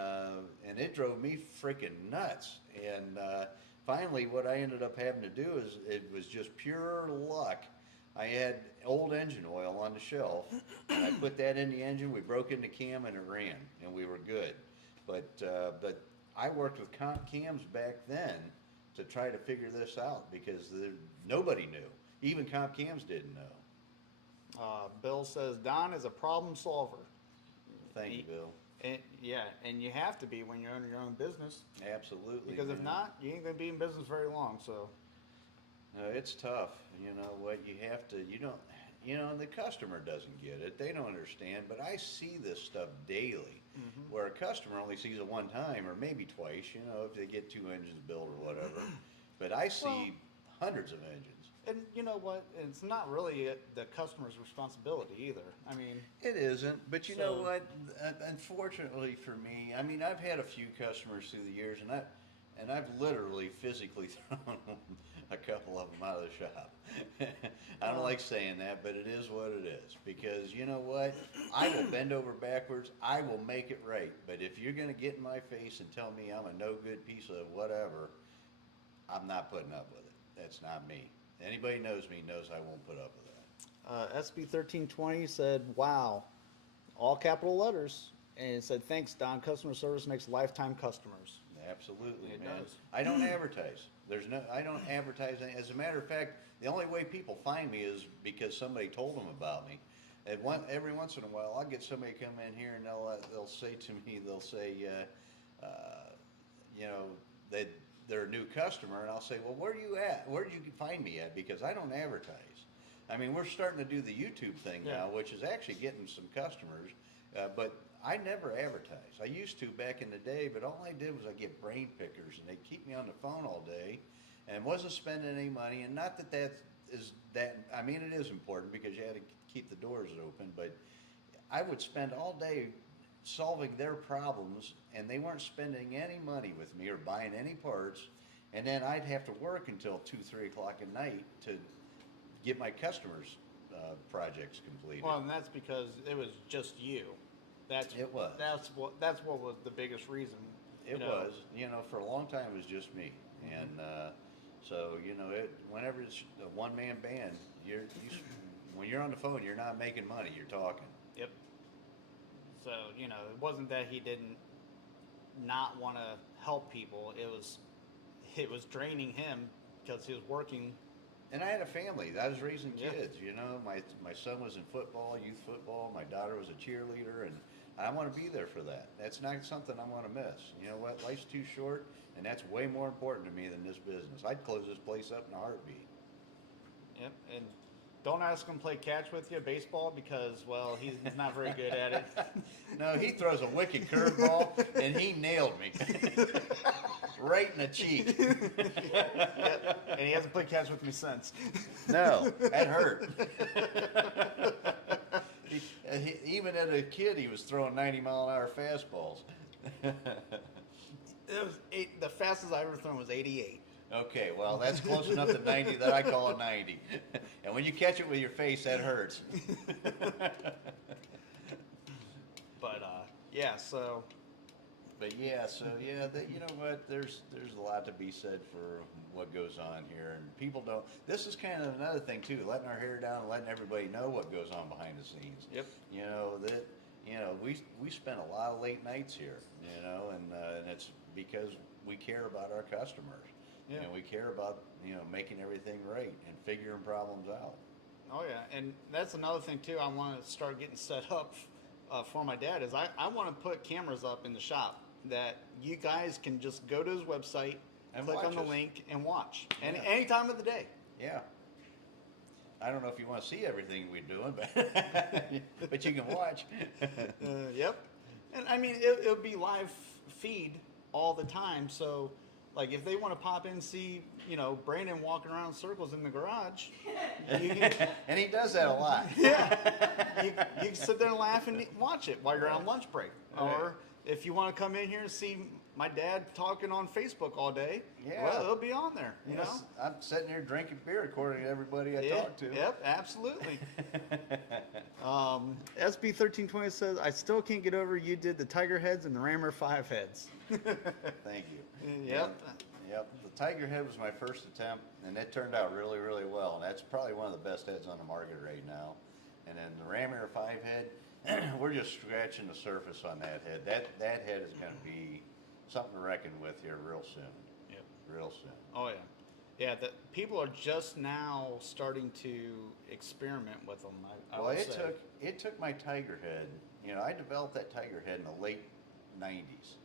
it drove me freaking nuts. And finally, what I ended up having to do is, it was just pure luck. I had old engine oil on the shelf, and I put that in the engine. We broke in the cam, and it ran, and we were good. But I worked with Comp Cams back then to try to figure this out because nobody knew. Even Comp Cams didn't know. Bill says Don is a problem solver. Thank you, Bill. And and you have to be when you're owning your own business. Absolutely. Because if man. not, you ain't gonna be in business very long. So. It's tough. You know what? You have to. You don't. And the customer doesn't get it. They don't understand. But I see this stuff daily, where a customer only sees it one time or maybe twice. If they get 2 engines built or whatever. But I see hundreds of engines. And you know what? It's not really the customer's responsibility either. I mean, It isn't, but you know So- what? Unfortunately for me, I mean, I've had a few customers through the years, and I've literally physically thrown a couple of them out of the shop. I don't like saying that, but it is what it is. Because you know what? I will bend over backwards. I will make it right. But if you're going to get in my face and tell me I'm a no good piece of whatever, I'm not putting up with it. That's not me. Anybody knows me knows I won't put up with that. SB1320 said, "Wow," all capital letters, and it said, "Thanks, Don. Customer service makes lifetime customers." Absolutely, It man. does. I don't advertise. I don't advertise. As a matter of fact, the only way people find me is because somebody told them about me. Every once in a while, I'll get somebody come in here and they'll say to me, they're a new customer, and I'll say, well, where are you at? Where did you find me at? Because I don't advertise. I mean, we're starting to do the YouTube thing now, which is actually getting some customers, but I never advertise. I used to back in the day, but all I did was I get brain pickers, and they'd keep me on the phone all day, and wasn't spending any money. And not that I mean, it is important because you had to keep the doors open, but I would spend all day solving their problems, and they weren't spending any money with me or buying any parts, and then I'd have to work until 2-3 o'clock at night to get my customers' projects completed. Well, and that's because it was just you. It was. That's what was the biggest reason. It was, for a long time it was just me, and so whenever it's a one-man band, when you're on the phone, you're not making money, you're talking. Yep. So it wasn't that he didn't not want to help people. It was draining him because he was working. And I had a family. I was raising Yeah. kids. My son was in football, youth football. My daughter was a cheerleader, and I want to be there for that. That's not something I want to miss. You know what? Life's too short, and that's way more important to me than this business. I'd close this place up in a heartbeat. Yep. And Don't ask him to play catch with you, baseball, because, well, he's not very good at it. No, he throws a wicked curveball, and he nailed me. Right in the cheek. Yep. And he hasn't played catch with me since. No, that hurt. Even as a kid, he was throwing 90-mile-an-hour fastballs. The fastest I ever thrown was 88. Okay, well, that's close enough to 90 that I call it 90. And when you catch it with your face, that hurts. But yeah, so But yeah, you know what? There's a lot to be said for what goes on here, and people don't. This is kind of another thing too, letting our hair down and letting everybody know what goes on behind the scenes. Yep. You know that. You know, we spend a lot of late nights here. You know, and it's because we care about our customers. Yeah. And we care about making everything right and figuring problems out. oh yeah, and that's another thing too. I want to start getting set up for my dad. Is I want to put cameras up in the shop that you guys can just go to his website, And click watch on the us. link, and watch. And Yeah. any time of the day. Yeah. I don't know if you want to see everything we're doing, but you can watch. Yep. And I mean, it'll be live feed all the time. So, like, if they want to pop in and see, Brandon walking around in circles in the garage, you can, And he does that a lot. yeah, you can sit there and laugh and watch it while you're on lunch break. Right. Or if you want to come in here and see my dad talking on Facebook all day, Yeah. well, it'll be on there. You know. I'm sitting here drinking beer according to everybody I Yeah, talk to. Yep, absolutely. SB 1320 says, I still can't get over you did the Tiger heads and the Rammer 5 heads. Thank you. Yep. Yep. The Tiger head was my first attempt, and it turned out really, really well. And that's probably one of the best heads on the market right now. And then the Rammer 5 head, we're just scratching the surface on that head. That head is going to be something to reckon with here real soon. Yep. Real soon. Oh, yeah. Yeah, the people are just now starting to experiment with them. I Well, would it say. took my Tiger head. I developed that Tiger head in the late '90s,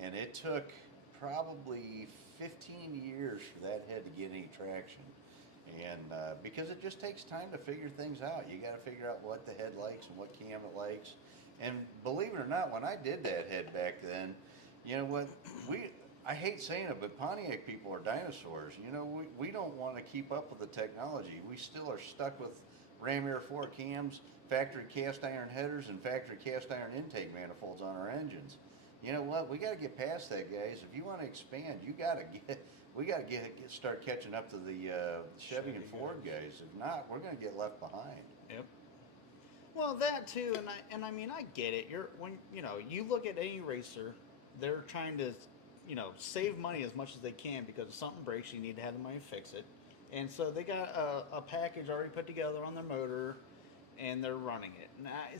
and it took probably 15 years for that head to get any traction. And because it just takes time to figure things out. You got to figure out what the head likes and what cam it likes. And believe it or not, when I did that head back then, you know what I hate saying it, but Pontiac people are dinosaurs. We don't want to keep up with the technology. We still are stuck with Ram Air 4 cams, factory cast iron headers, and factory cast iron intake manifolds on our engines. You know what? We got to get past that, guys. If you want to expand, we got to start catching up to the Chevy and Ford guys. If not, we're going to get left behind. Yep. Well, that too, and I mean, I get it. When you look at any racer, they're trying to save money as much as they can, because if something breaks, you need to have the money to fix it. And so they got a package already put together on their motor, and they're running it.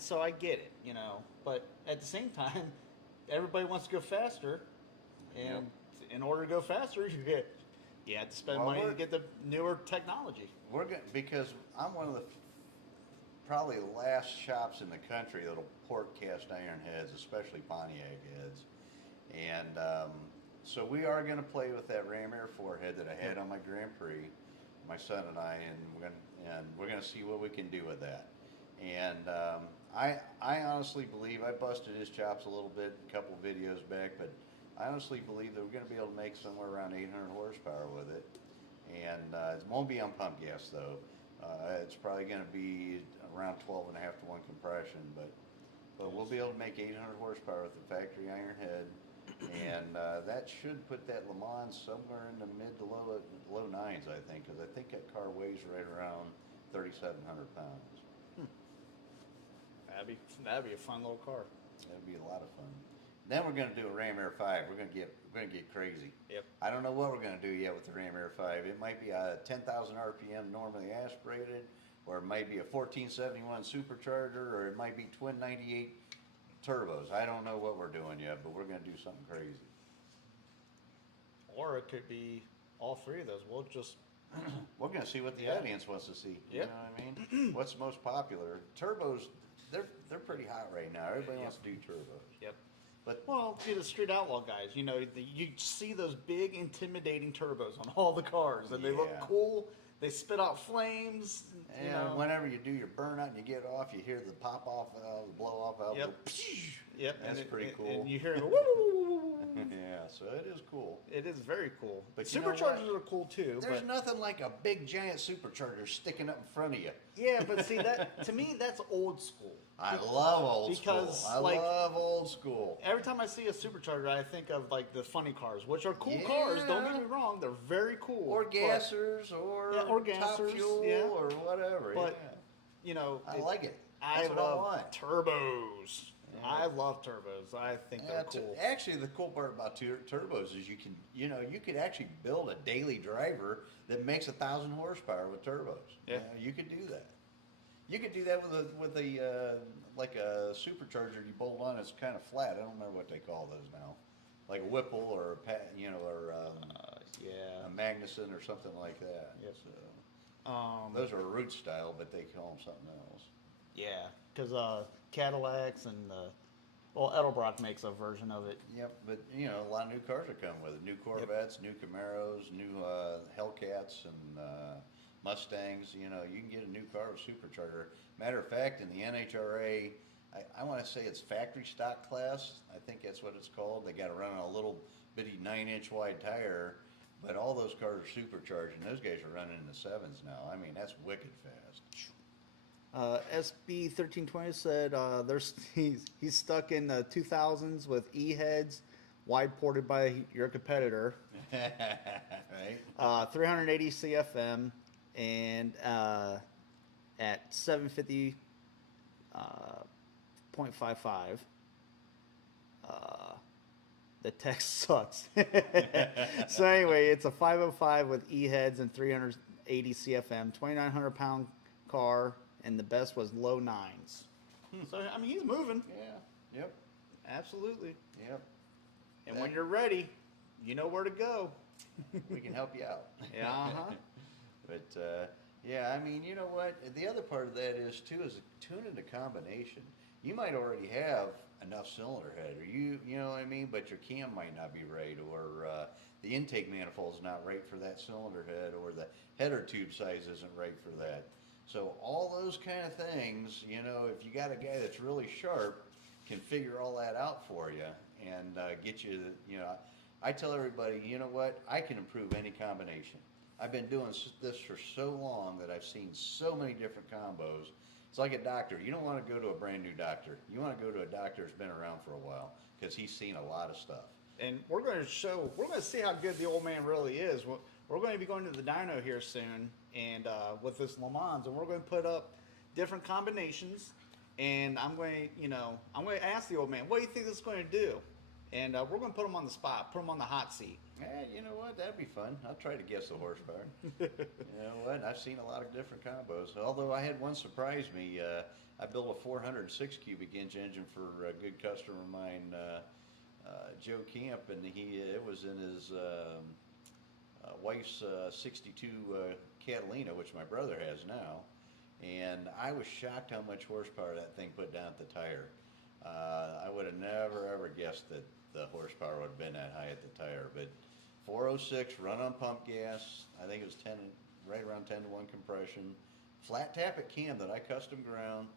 So I get it, But at the same time, everybody wants to go faster, and in order to go faster, you have to spend money to get the newer technology. Because I'm one of the probably last shops in the country that'll port cast iron heads, especially Pontiac heads. And so we are going to play with that Ram Air 4 head that I had on my Grand Prix, my son and I, and we're going to see what we can do with that. And I honestly believe, I busted his chops a little bit a couple videos back, but I honestly believe that we're going to be able to make somewhere around 800 horsepower with it. And it won't be on pump gas though. It's probably going to be around 12.5 to 1 compression, but we'll be able to make 800 horsepower with the factory iron head. And that should put that Le Mans somewhere in the mid to low nines, I think, because I think that car weighs right around 3,700 pounds. That'd be a fun little car. That'd be a lot of fun. Then we're going to do a Ram Air 5. We're going to get crazy. Yep. I don't know what we're going to do yet with the Ram Air 5. It might be a 10,000 RPM normally aspirated, or it might be a 1471 supercharger, or it might be twin 98 turbos. I don't know what we're doing yet, but we're going to do something crazy. Or it could be all three of those. We'll just We're going to see what the audience wants to see. You Yep. know what I mean? What's most popular? Turbos, they're pretty hot right now. Everybody wants to do turbos. Yep. But the street outlaw guys, you see those big intimidating turbos on all the cars, and they look Yeah. cool. they spit out flames. You And know. whenever you do your burnout and you get off, you hear the pop off valve, the blow off valve. Yep. Go, Yep. That's pretty cool. And you hear it go, woo. Yeah, so it is cool. It is very cool. But you know Superchargers what? are cool too. There's but nothing like a big giant supercharger sticking up in front of you. yeah, but see that to me that's old school. I love old Because, school. I like, love old school. Every time I see a supercharger, I think of like the funny cars, which are cool cars. Don't get me wrong; they're very cool. Or but, gassers, or, Yeah, or top gassers, fuel, yeah. or whatever. But yeah. you know, I like it. I That's what I love want. turbos. Yeah. I love turbos. I think they're cool. Actually, the cool part about turbos is you could actually build a daily driver that makes 1,000 horsepower with turbos. Yeah. You could do that. You could do that with a like a supercharger you bolt on. It's kind of flat. I don't remember what they call those now, like a Whipple or Yeah. a Magnuson or something like that. Yep. So those are root style, but they call them something else. Yeah, because Cadillacs and Edelbrock makes a version of it. Yep, but a lot of new cars are coming with it. New Corvettes, new Camaros, new Hellcats, and Mustangs. You can get a new car with supercharger. Matter of fact, in the NHRA, I want to say it's factory stock class. I think that's what it's called. They got to run on a little bitty 9-inch wide tire, but all those cars are supercharged, and those guys are running in the 7s now. I mean, that's wicked fast. SB 1320 said he's stuck in the 2000s with E-heads, wide ported by your competitor. Right? 380 CFM and at 750 0.55. The text sucks. So anyway, it's a 505 with E-heads and 380 CFM, 2,900 pound car, and the best was low 9s. So I mean, he's moving. Yeah. Yep. Absolutely. Yep. And when you're ready, you know where to go. We can help you out. Yeah. Uh-huh. But yeah, I mean, you know what? The other part of that is too is tuning the combination. You might already have enough cylinder head, or you know what I mean, but your cam might not be right, or the intake manifold is not right for that cylinder head, or the header tube size isn't right for that. So all those kind of things, if you got a guy that's really sharp, can figure all that out for you and get you. I tell everybody, you know what? I can improve any combination. I've been doing this for so long that I've seen so many different combos. It's like a doctor. You don't want to go to a brand new doctor. You want to go to a doctor who's been around for a while because he's seen a lot of stuff. And we're going to see how good the old man really is. We're going to be going to the dyno here soon, and with this Le Mans, and we're going to put up different combinations. And I'm going to ask the old man, what do you think this is going to do? And we're going to put him on the spot, put him on the hot seat. You know what? That'd be fun. I'll try to guess the horsepower. You know what? I've seen a lot of different combos. Although I had one surprise me. I built a 406 cubic inch engine for a good customer of mine, Joe Camp, and it was in his wife's 62 Catalina, which my brother has now. And I was shocked how much horsepower that thing put down at the tire. I would have never ever guessed that the horsepower would have been that high at the tire, but 406 run on pump gas. I think it was right around 10 to 1 compression. Flat tappet cam that I custom ground.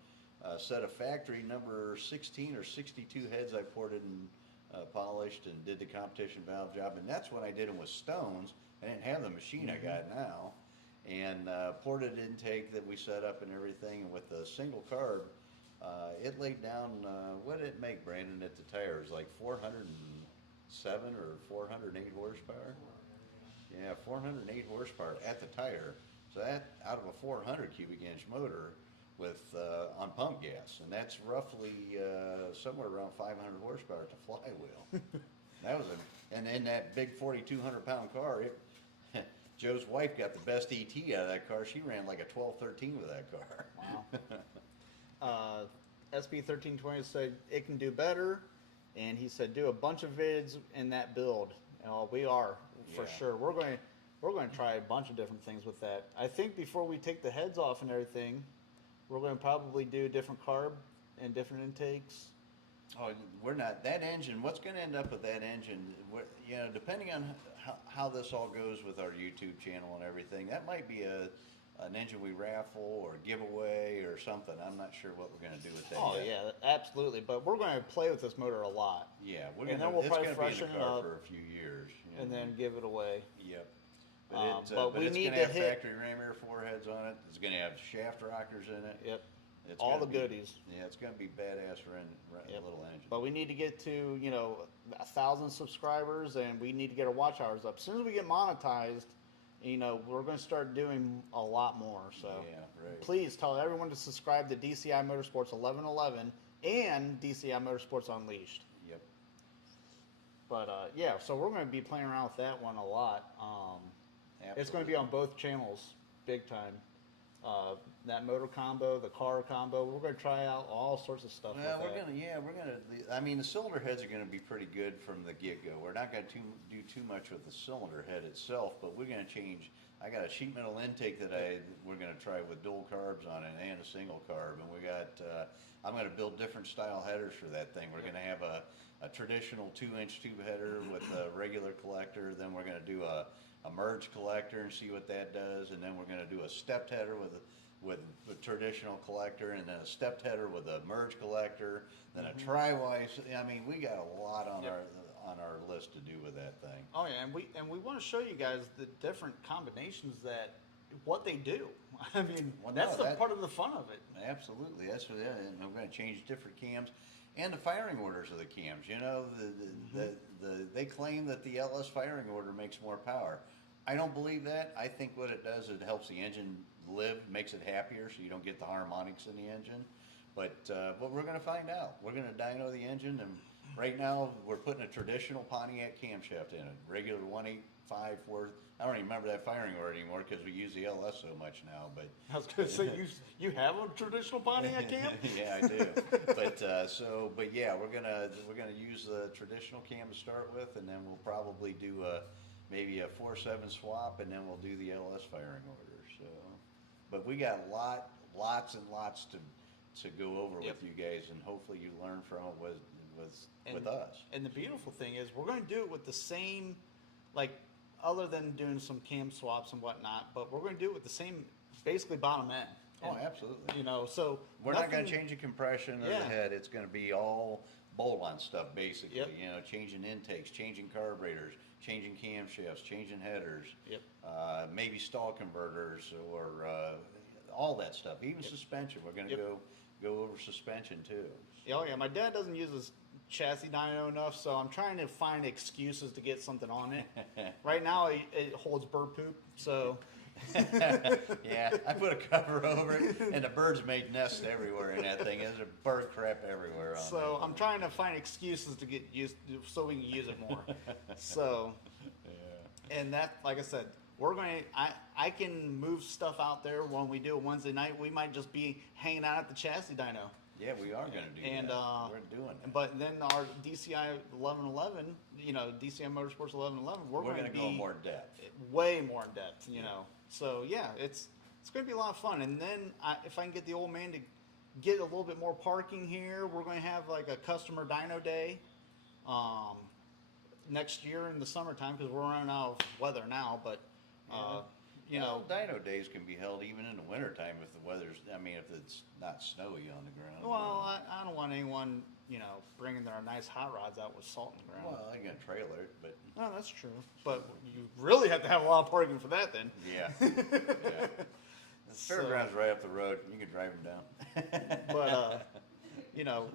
Set a factory number 16 or 62 heads I ported and polished, and did the competition valve job. And that's when I did them with stones. I didn't have the machine I got now. And ported intake that we set up and everything. And with the single carb, it laid down, what did it make, Brandon, at the tires? Like 407 or 408 horsepower? Yeah, 408 horsepower at the tire. So that out of a 400 cubic inch motor with on pump gas, and that's roughly somewhere around 500 horsepower at the flywheel. That was and in that big 4,200 pound car, Joe's wife got the best ET out of that car. She ran like a 1213 with that car. Wow. SB 1320 said it can do better, and he said do a bunch of vids in that build. We are for Yeah. sure. We're going to try a bunch of different things with that. I think before we take the heads off and everything, we're going to probably do different carb and different intakes. Oh, we're not that engine. What's going to end up with that engine? Depending on how this all goes with our YouTube channel and everything. That might be an engine we raffle or giveaway or something. I'm not sure what we're gonna do with that Oh yet. yeah, absolutely. But we're going to play with this motor a lot, Yeah, we're And gonna, then we'll it's probably gonna be in freshen the it car up, for a few years. you and know. then give it away. Yep. But we it's need gonna to have hit- factory ram air foreheads on it. It's gonna have shaft rockers in it. Yep. It's All gonna the be- goodies. Yeah, it's gonna be badass Yep. little engine. But we need to get to 1,000 subscribers, and we need to get our watch hours up. As soon as we get monetized, we're going to start doing a lot more. So Yeah, right. please tell everyone to subscribe to DCI Motorsports 1111 and DCI Motorsports Unleashed. Yep. But yeah, so we're going to be playing around with that one a lot. It's going to be on both channels, big time. That motor combo, the car combo, we're going to try out all sorts of stuff. Well, with we're that. gonna. I mean, the cylinder heads are gonna be pretty good from the get-go. We're not gonna do too much with the cylinder head itself, but we're gonna change. I got a sheet metal intake that we're gonna try with dual carbs on it and a single carb, and we got. I'm gonna build different style headers for that thing. We're gonna have a traditional 2-inch tube header with a regular collector. Then we're gonna do a merge collector and see what that does, and then we're gonna do a stepped header with a traditional collector, and then a stepped header with a merge collector, then a tri-wise. I mean, we got a lot on our list to do with that thing. Oh yeah, and we want to show you guys the different combinations what they do. I mean, Well, that's no, part of the fun of it. Absolutely, that's what. And I'm going to change different cams, and the firing orders of the cams. They claim that the LS firing order makes more power. I don't believe that. I think what it does is it helps the engine live, makes it happier, so you don't get the harmonics in the engine. But we're going to find out. We're going to dyno the engine, and right now we're putting a traditional Pontiac camshaft in it, regular 185 worth. I don't even remember that firing order anymore because we use the LS so much now. But I was going to say you have a traditional Pontiac cam. yeah, I do. But yeah, we're gonna use the traditional cam to start with, and then we'll probably do maybe a 4.7 swap, and then we'll do the LS firing order. So, but we got lots and lots to go over Yep. with you guys, and hopefully you learn from it with us. And the beautiful thing is we're going to do it with the same, other than doing some cam swaps and whatnot, but we're going to do it with the same, basically bottom end. Oh, And, absolutely. So We're not going to nothing- change the compression of Yeah. the head. It's going to be all bolt-on stuff, basically. Yep. Changing intakes, changing carburetors, changing camshafts, changing headers. Yep. Maybe stall converters or all that stuff. Even suspension. We're going to Yep. go over suspension too. Oh yeah, my dad doesn't use his chassis dyno enough, so I'm trying to find excuses to get something on it. Right now, it holds bird poop, so Yeah, I put a cover over it, and the birds made nests everywhere in that thing. There's a bird crap everywhere on so that. I'm trying to find excuses to get used so we can use it more. So, Yeah. and that, like I said, we're going to, I can move stuff out there when we do it Wednesday night. We might just be hanging out at the chassis dyno. Yeah, we are going to do And, that. We're doing that. But then our DCI 1111, DCI Motorsports 1111, we're We're going going to to go be in more depth. way more in depth, So yeah, it's going to be a lot of fun. And then if I can get the old man to get a little bit more parking here, we're going to have like a customer dyno day next year in the summertime because we're running out of weather now. But Dyno days can be held even in the wintertime if the weather's, if it's not snowy on the ground. well, I don't want anyone bringing their nice hot rods out with salt in the ground. Well, I got a trailer, but No, that's true. But you really have to have a lot of parking for that then. yeah. Yeah. The fairground's right up the road. You can drive them down. But,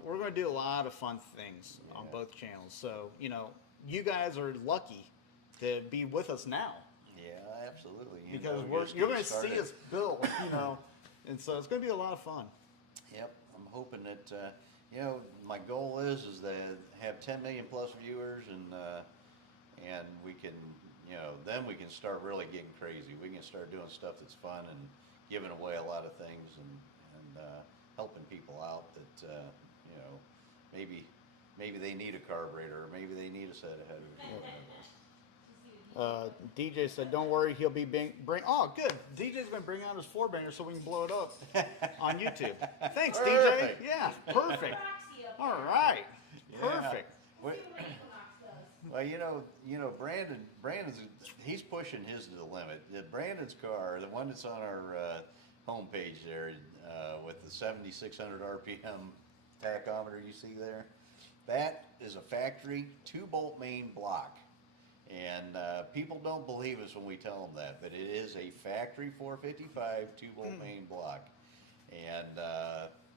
we're going to do a lot of fun things on Yeah. both channels. So, you guys are lucky to be with us now Yeah, absolutely. because we're just you're going getting to see started. us build, and so it's going to be a lot of fun. Yep, I'm hoping that my goal is to have 10 million plus viewers, and we can then we can start really getting crazy. We can start doing stuff that's fun and giving away a lot of things and helping people out that maybe they need a carburetor or maybe they need a set of headers. DJ said, "Don't worry, he'll be bring." Oh, good. DJ's going to bring out his 4-banger so we can blow it up on YouTube. Thanks, Perfect. DJ. Yeah, perfect. Proxy up All there. right, Yeah. perfect. Wait, See what Equinox does. Well, Brandon's he's pushing his to the limit. Brandon's car, the one that's on our homepage there, with the 7,600 RPM tachometer you see there, that is a factory 2-bolt main block. And people don't believe us when we tell them that, but it is a factory 455 2-bolt main block. And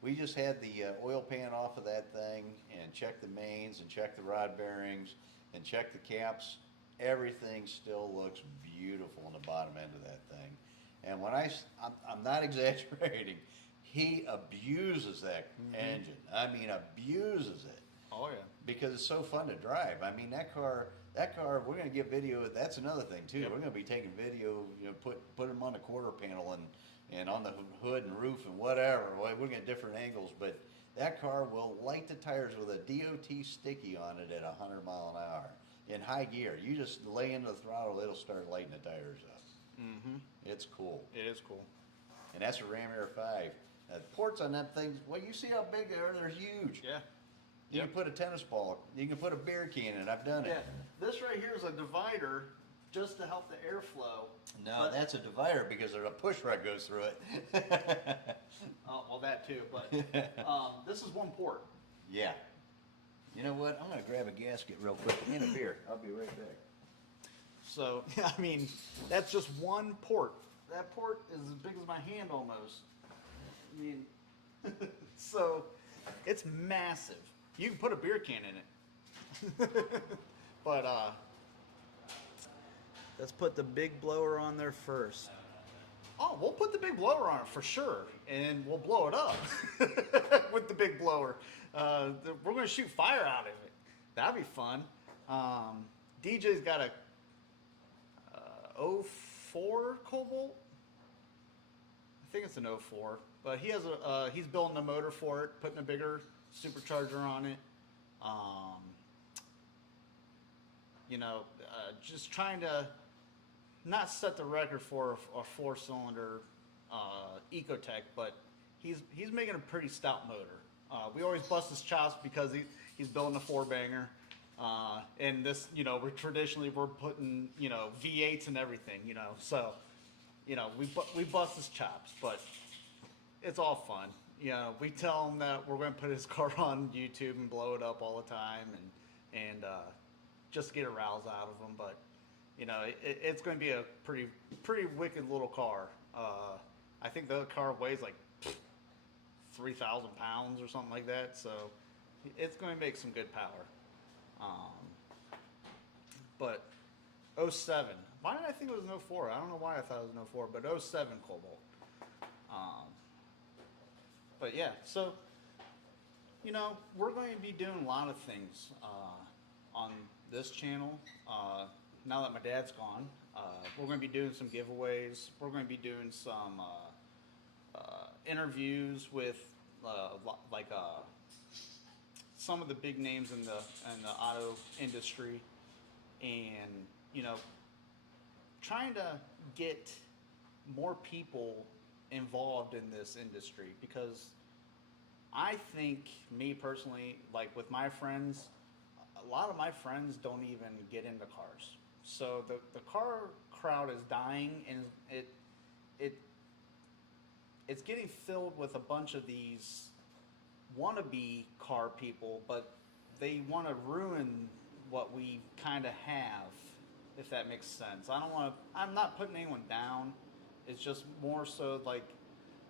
we just had the oil pan off of that thing and checked the mains and checked the rod bearings and checked the caps. Everything still looks beautiful on the bottom end of that thing. And when I'm not exaggerating, he abuses that engine. I mean, abuses it. Oh yeah. Because it's so fun to drive. I mean, that car, we're going to get video. That's another thing too. Yep. We're going to be taking video, put them on the quarter panel and on the hood and roof and whatever. We're going to get different angles, but that car will light the tires with a DOT sticky on it at 100 mile an hour in high gear. You just lay into the throttle, it'll start lighting the tires up. Mm-hmm. It's cool. It is cool. And that's a Ram Air 5. The ports on that thing, well, you see how big they are? They're huge. Yeah. You can put a tennis ball, you can put a beer can in it. I've done it. Yeah. This right here is a divider just to help the airflow. No, that's a divider because there's a push rod goes through it. Oh, well, that too. But this is one port. Yeah. You know what? I'm going to grab a gasket real quick and a beer. I'll be right back. So, I mean, that's just one port. That port is as big as my hand almost. I mean, so it's massive. You can put a beer can in it. But let's put the big blower on there first. Oh, we'll put the big blower on it for sure, and we'll blow it up with the big blower. We're going to shoot fire out of it. That'd be fun. DJ's got a 04 Cobalt. I think it's an 04, but he has he's building a motor for it, putting a bigger supercharger on it. Just trying to not set the record for a 4-cylinder Ecotech, but he's making a pretty stout motor. We always bust his chops because he's building a 4-banger. And this, we're putting, V8s and everything, so, we bust his chops, but it's all fun. We tell him that we're going to put his car on YouTube and blow it up all the time and just get a rouse out of him. But, it's going to be a pretty wicked little car. I think the car weighs like 3,000 pounds or something like that. So it's going to make some good power. But 07, why did I think it was an 04? I don't know why I thought it was an 04, but 07 Cobalt. But yeah, so, we're going to be doing a lot of things on this channel. Now that my dad's gone, we're going to be doing some giveaways. We're going to be doing some interviews with some of the big names in the auto industry, and trying to get more people involved in this industry, because I think, me personally, like with my friends, a lot of my friends don't even get into cars. So the car crowd is dying, and it's getting filled with a bunch of these wannabe car people, but they want to ruin what we kind of have, if that makes sense. I'm not putting anyone down. It's just more so like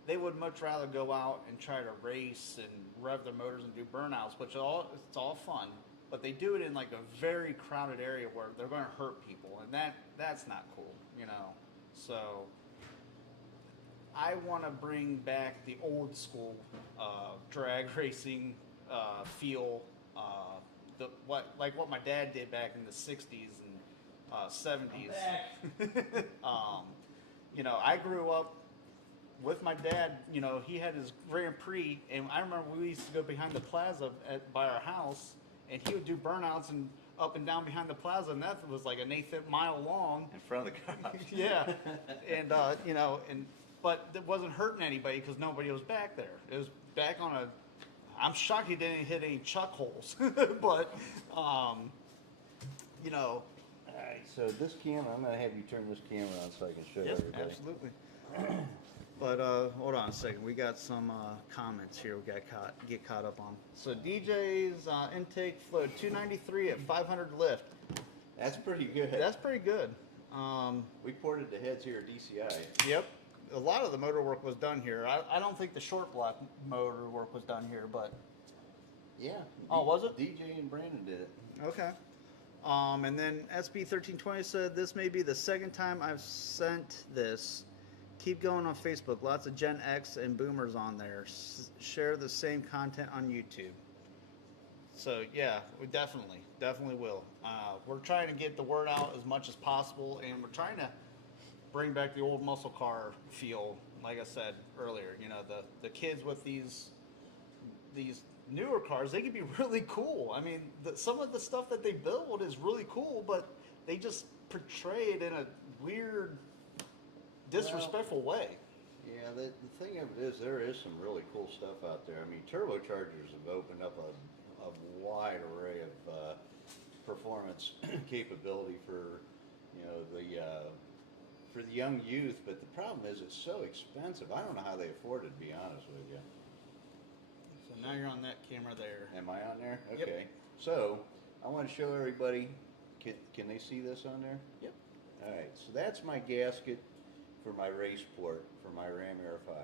they would much rather go out and try to race and rev their motors and do burnouts, which it's all fun, but they do it in like a very crowded area where they're going to hurt people, and that's not cool, So I want to bring back the old school drag racing feel, what my dad did back in the 60s and 70s. I grew up with my dad. He had his Grand Prix, and I remember we used to go behind the plaza by our house, and he would do burnouts and up and down behind the plaza, and that was like an 1/8 mile long. In front of the cops. Yeah, and but it wasn't hurting anybody because nobody was back there. It was back on a. I'm shocked he didn't hit any chuck holes, but you know, All right, so this camera, I'm gonna have you turn this camera on so I can show yep, everybody. absolutely. But hold on a second. We got some comments here. We got get caught up on. So DJ's intake flow 293 at 500 lift. That's pretty good. That's pretty good. We ported the heads here at DCI. Yep. A lot of the motor work was done here. I don't think the short block motor work was done here, but Yeah. Oh, was it? DJ and Brandon did it. okay. And then SB1320 said this may be the second time I've sent this. Keep going on Facebook. Lots of Gen X and Boomers on there. Share the same content on YouTube. So yeah, we definitely will. We're trying to get the word out as much as possible, and we're trying to bring back the old muscle car feel. Like I said earlier, you know, the kids with these newer cars, they can be really cool. I mean, some of the stuff that they build is really cool, but they just portray it in a weird, disrespectful way. Yeah, the thing of it is, there is some really cool stuff out there. I mean, turbochargers have opened up a wide array of performance capability for, you know, for the young youth. But the problem is, it's so expensive. I don't know how they afford it, to be honest with you. So now you're on that camera there. Am I on there? Yep. Okay. So I want to show everybody. Can they see this on there? Yep. All right. So that's my gasket for my race port for my Ram Air 5.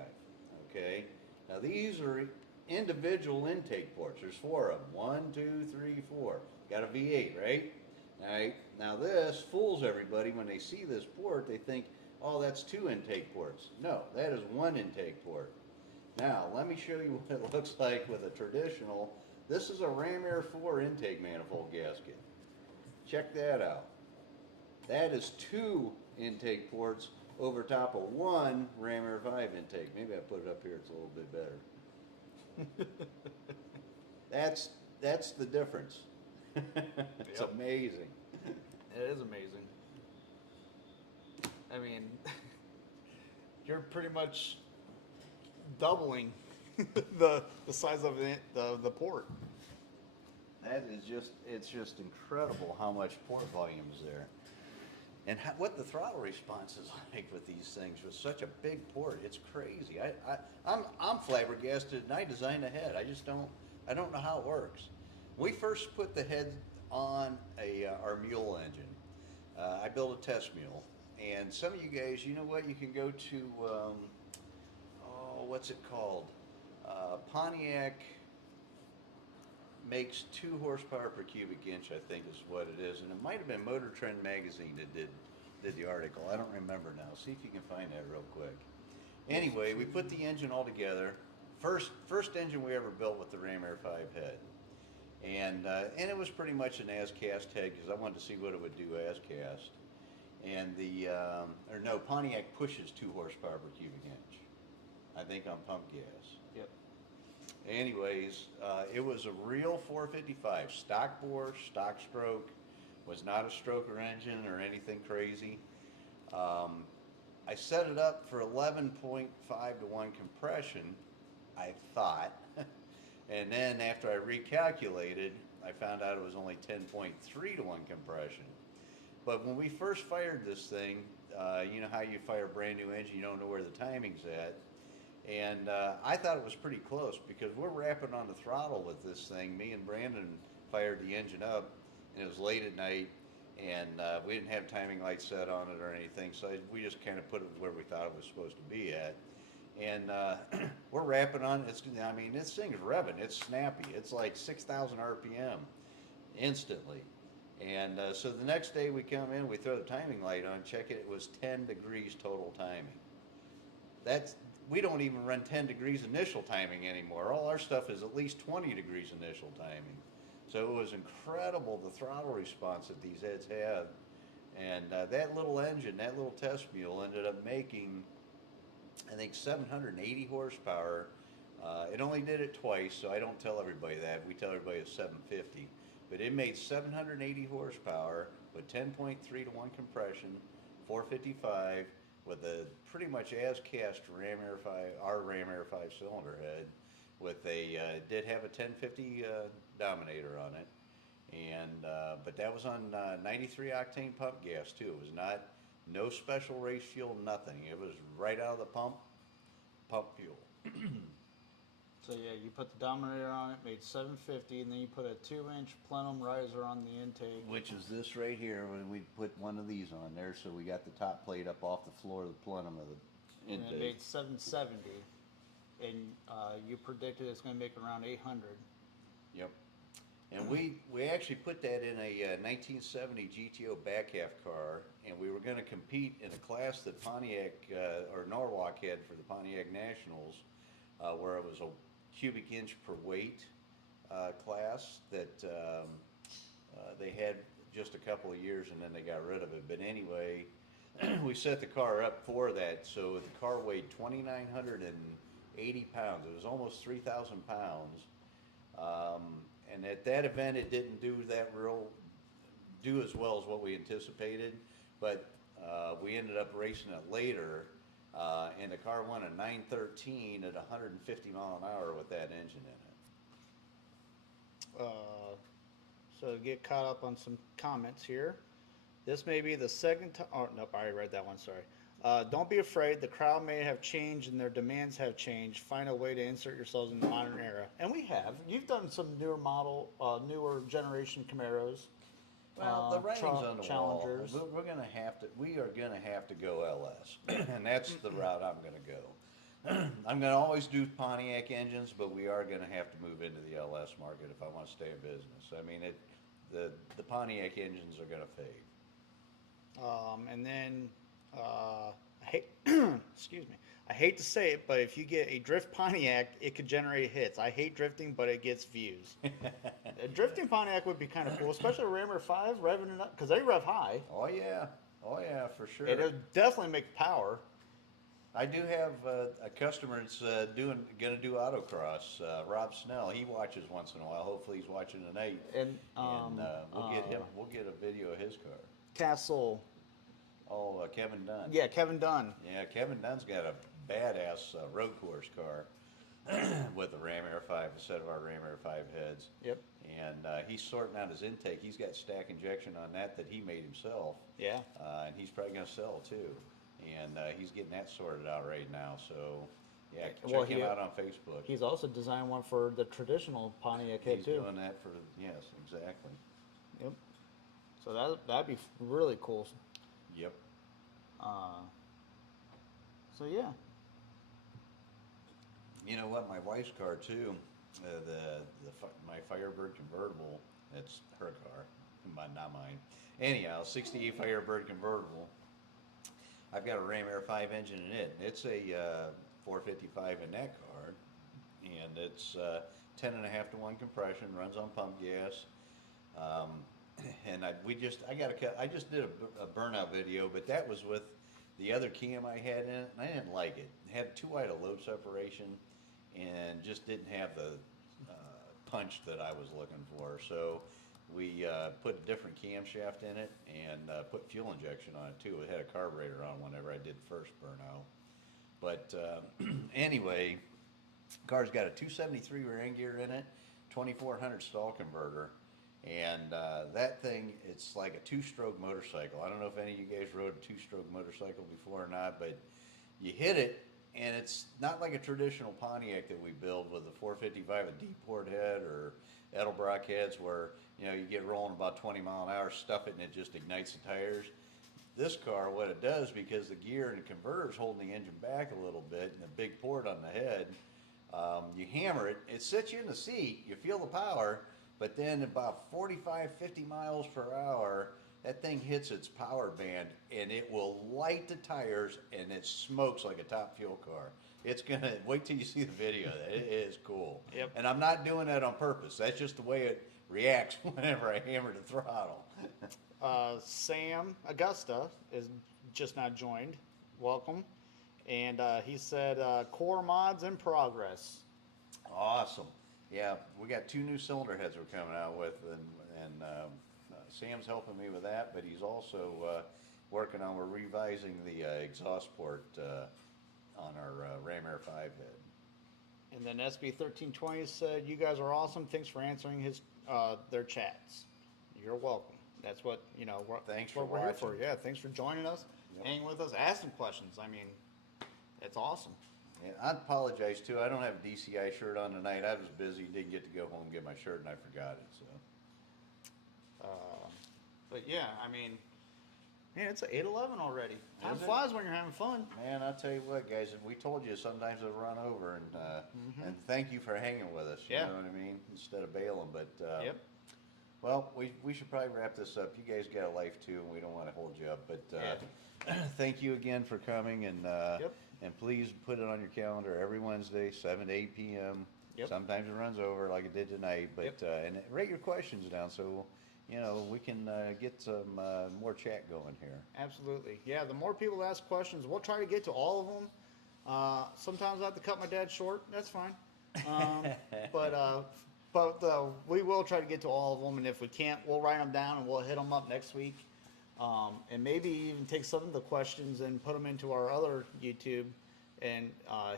Okay. Now these are individual intake ports. There's 4 of them. 1, 2, 3, 4. Got a V8, right? All right. Now this fools everybody when they see this port. They think, oh, that's 2 intake ports. No, that is 1 intake port. Now let me show you what it looks like with a traditional. This is a Ram Air 4 intake manifold gasket. Check that out. That is 2 intake ports over top of 1 Ram Air 5 intake. Maybe I put it up here, it's a little bit better. That's the difference. It's Yep. amazing. It is amazing. I mean, you're pretty much doubling the size of the port. That is it's just incredible how much port volume is there. And what the throttle response is like with these things with such a big port, it's crazy. I'm flabbergasted, and I designed a head. I don't know how it works. We first put the head on our mule engine. I built a test mule, and some of you guys, you know what? You can go to what's it called? Pontiac makes 2 horsepower per cubic inch, I think is what it is, and it might have been Motor Trend magazine that did the article. I don't remember now. See if you can find that real quick. Anyway, we put the engine all together. First engine we ever built with the Ram Air 5 head, and it was pretty much an as cast head because I wanted to see what it would do as cast. And Pontiac pushes 2 horsepower per cubic inch, I think, on pump gas. Yep. Anyways, it was a real 455, stock bore, stock stroke, was not a stroker engine or anything crazy. I set it up for 11.5 to 1 compression, I thought, and then after I recalculated, I found out it was only 10.3 to 1 compression. But when we first fired this thing, you know how you fire a brand new engine, you don't know where the timing's at. And I thought it was pretty close because we're wrapping on the throttle with this thing. Me and Brandon fired the engine up, and it was late at night, and we didn't have timing lights set on it or anything, so we just kind of put it where we thought it was supposed to be at. And we're wrapping on it. I mean, this thing's revving. It's snappy. It's like 6,000 RPM instantly. And so the next day we come in, we throw the timing light on, check it. It was 10 degrees total timing. We don't even run 10 degrees initial timing anymore. All our stuff is at least 20 degrees initial timing. So it was incredible, the throttle response that these heads have. And that little engine, that little test mule ended up making, I think, 780 horsepower. It only did it twice, so I don't tell everybody that. We tell everybody it's 750. But it made 780 horsepower with 10.3 to 1 compression, 455, with a pretty much as cast Ram Air 5, our Ram Air 5 cylinder head, with did have a 1050 Dominator on it, And but that was on 93 octane pump gas too. It was not no special race fuel, nothing. It was right out of the pump fuel. So yeah, you put the Dominator on it, made 750, and then you put a 2-inch plenum riser on the intake. Which is this right here, when we put one of these on there, so we got the top plate up off the floor of the plenum of the And intake. it made 770, and you predicted it's going to make around 800. Yep. And we actually put that in a 1970 GTO back half car, and we were going to compete in a class that Pontiac or Norwalk had for the Pontiac Nationals, where it was a cubic inch per weight class that they had just a couple of years, and then they got rid of it. But anyway, we set the car up for that, so the car weighed 2,980 pounds. It was almost 3,000 pounds. And at that event, it didn't do as well as what we anticipated, but we ended up racing it later, and the car won a 913 at 150 mile an hour with that engine in it. So to get caught up on some comments here. This may be the second time. Oh, nope, I already read that one. Sorry. Don't be afraid. The crowd may have changed and their demands have changed. Find a way to insert yourselves in the modern era. And we have. You've done some newer generation Camaros. Well, the writing's on the Challengers. wall. We are gonna have to go LS, and that's the route I'm gonna go. I'm gonna always do Pontiac engines, but we are gonna have to move into the LS market if I want to stay in business. I mean, the Pontiac engines are gonna fade. And then I hate, excuse me. I hate to say it, but if you get a drift Pontiac, it could generate hits. I hate drifting, but it gets views. A drifting Pontiac would be kind of cool, especially a Rammer 5 revving it up, because they rev high. Oh yeah, for sure. It'll definitely make power. I do have a customer that's gonna do autocross. Rob Snell. He watches once in a while. Hopefully, he's watching tonight. And we'll get him. We'll get a video of his car. Castle. Oh, Kevin Dunn. Yeah, Kevin Dunn. Yeah, Kevin Dunn's got a badass road course car with a Ram Air 5, a set of our Ram Air 5 heads. Yep. And he's sorting out his intake. He's got stack injection on that he made himself. Yeah. And he's probably going to sell too. And he's getting that sorted out right now. So, yeah, check him out on Facebook. He's also designed one for the traditional Pontiac head He's too. doing that for, yes, exactly. Yep. So that'd be really cool. Yep. So yeah. You know what? My wife's car too. My Firebird convertible. It's her car, not mine. Anyhow, 68 Firebird convertible. I've got a Ram Air 5 engine in it. It's a 455 in that car, and it's 10.5 to 1 compression. Runs on pump gas. And I just did a burnout video, but that was with the other cam I had in it, and I didn't like it. It had too wide a load separation, and just didn't have the punch that I was looking for. So we put a different camshaft in it and put fuel injection on it too. It had a carburetor on whenever I did first burnout. But anyway, car's got a 273 ring gear in it, 2400 stall converter. And that thing, it's like a two-stroke motorcycle. I don't know if any of you guys rode a two-stroke motorcycle before or not, but you hit it, and it's not like a traditional Pontiac that we build with a 455, a D-port head or Edelbrock heads where, you get rolling about 20 mile an hour, stuff it, and it just ignites the tires. This car, what it does, because the gear and the converter's holding the engine back a little bit, and the big port on the head, you hammer it, it sits you in the seat, you feel the power, but then about 45, 50 miles per hour, that thing hits its power band, and it will light the tires, and it smokes like a top fuel car. It's gonna, wait till you see the video. It is cool. Yep. And I'm not doing that on purpose. That's just the way it reacts whenever I hammer the throttle. Sam Augusta is just not joined. Welcome. And he said, core mods in progress. Awesome. Yeah, we got 2 new cylinder heads we're coming out with, and Sam's helping me with that, but he's also working on, we're revising the exhaust port on our Ram Air 5 head. And then SB1320 said, you guys are awesome. Thanks for answering their chats. You're welcome. That's what, you know, Thanks that's what for we're here for. watching. Yeah, thanks for joining us, Yep. hanging with us, asking questions. I mean, it's awesome. And I apologize too. I don't have a DCI shirt on tonight. I was busy, didn't get to go home and get my shirt, and I forgot it. So But yeah, I mean, man, it's 8:11 already. Time Is it? flies when you're having fun. man, I'll tell you what, guys. We told you sometimes it'll run over, and thank you for hanging with us. You Yeah. know what I mean? Instead of bailing, but Yep. Well, we should probably wrap this up. You guys got a life too, and we don't want to hold you up. But thank you again for coming, and Yep. and please put it on your calendar every Wednesday, 7 to 8 p.m. Yep. Sometimes it runs over like it did tonight, but Yep. And write your questions down so you know we can get some more chat going here. Absolutely. Yeah, the more people ask questions, we'll try to get to all of them. Sometimes I have to cut my dad short. That's fine. But we will try to get to all of them, and if we can't, we'll write them down and we'll hit them up next week. And maybe even take some of the questions and put them into our other YouTube and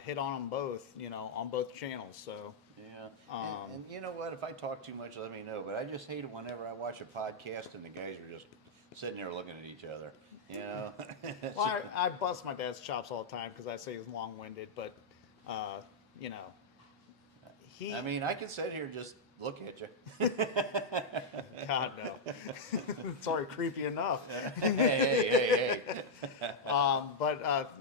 hit on them both, you know, on both channels. So Yeah, Um, and you know what? If I talk too much, let me know. But I just hate it whenever I watch a podcast and the guys are just sitting there looking at each other. You know. well, I bust my dad's chops all the time because I say he's long-winded, but you know, he. I mean, I can sit here and just look at you. God no. It's already creepy enough. Hey. But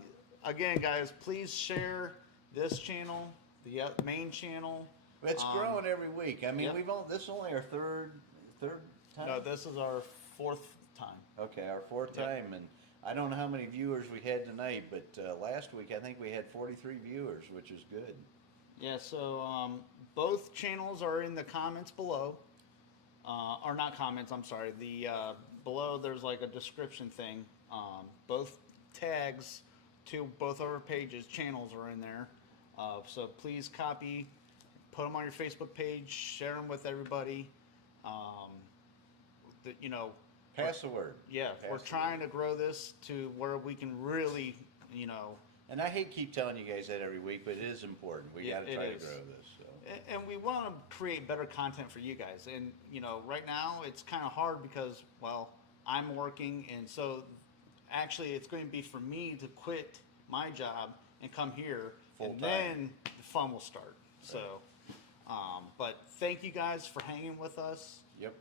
again, guys, please share this channel, the main channel. It's growing every week. I mean, Yep. this is only our third time. No, this is our 4th time. Okay, our 4th Yep. time, and I don't know how many viewers we had tonight, but last week I think we had 43 viewers, which is good. Yeah, so both channels are in the comments below. Or not comments, I'm sorry. The below there's like a description thing. Both tags to both our pages, channels are in there. So please copy, put them on your Facebook page, share them with everybody. You know, Pass the word. yeah, Pass we're the trying word. to grow this to where we can really, you know, And I hate keep telling you guys that every week, but it is important. We Yeah, got to it try is. to grow this. So. and we want to create better content for you guys. And you know, right now it's kind of hard because, well, I'm working, and so actually it's going to be for me to quit my job and come here, Full and time. then the fun will start. So, but thank you guys for hanging with us. Yep.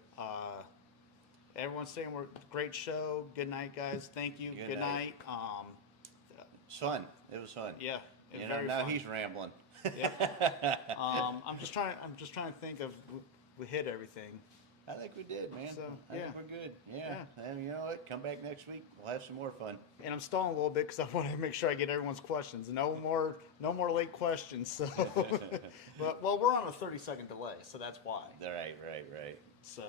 Everyone's saying we're great show. Good night, guys. Thank you. Good Good night. night. It's fun. It was fun. Yeah. You know, very now fun. he's rambling. I'm just trying to think of we hit everything. I think we did, man. So, I think yeah. we're good. Yeah. And you know what? Come back next week. We'll have some more fun. And I'm stalling a little bit because I want to make sure I get everyone's questions. No more late questions. So, but well, we're on a 30-second delay, so that's why. Right. So,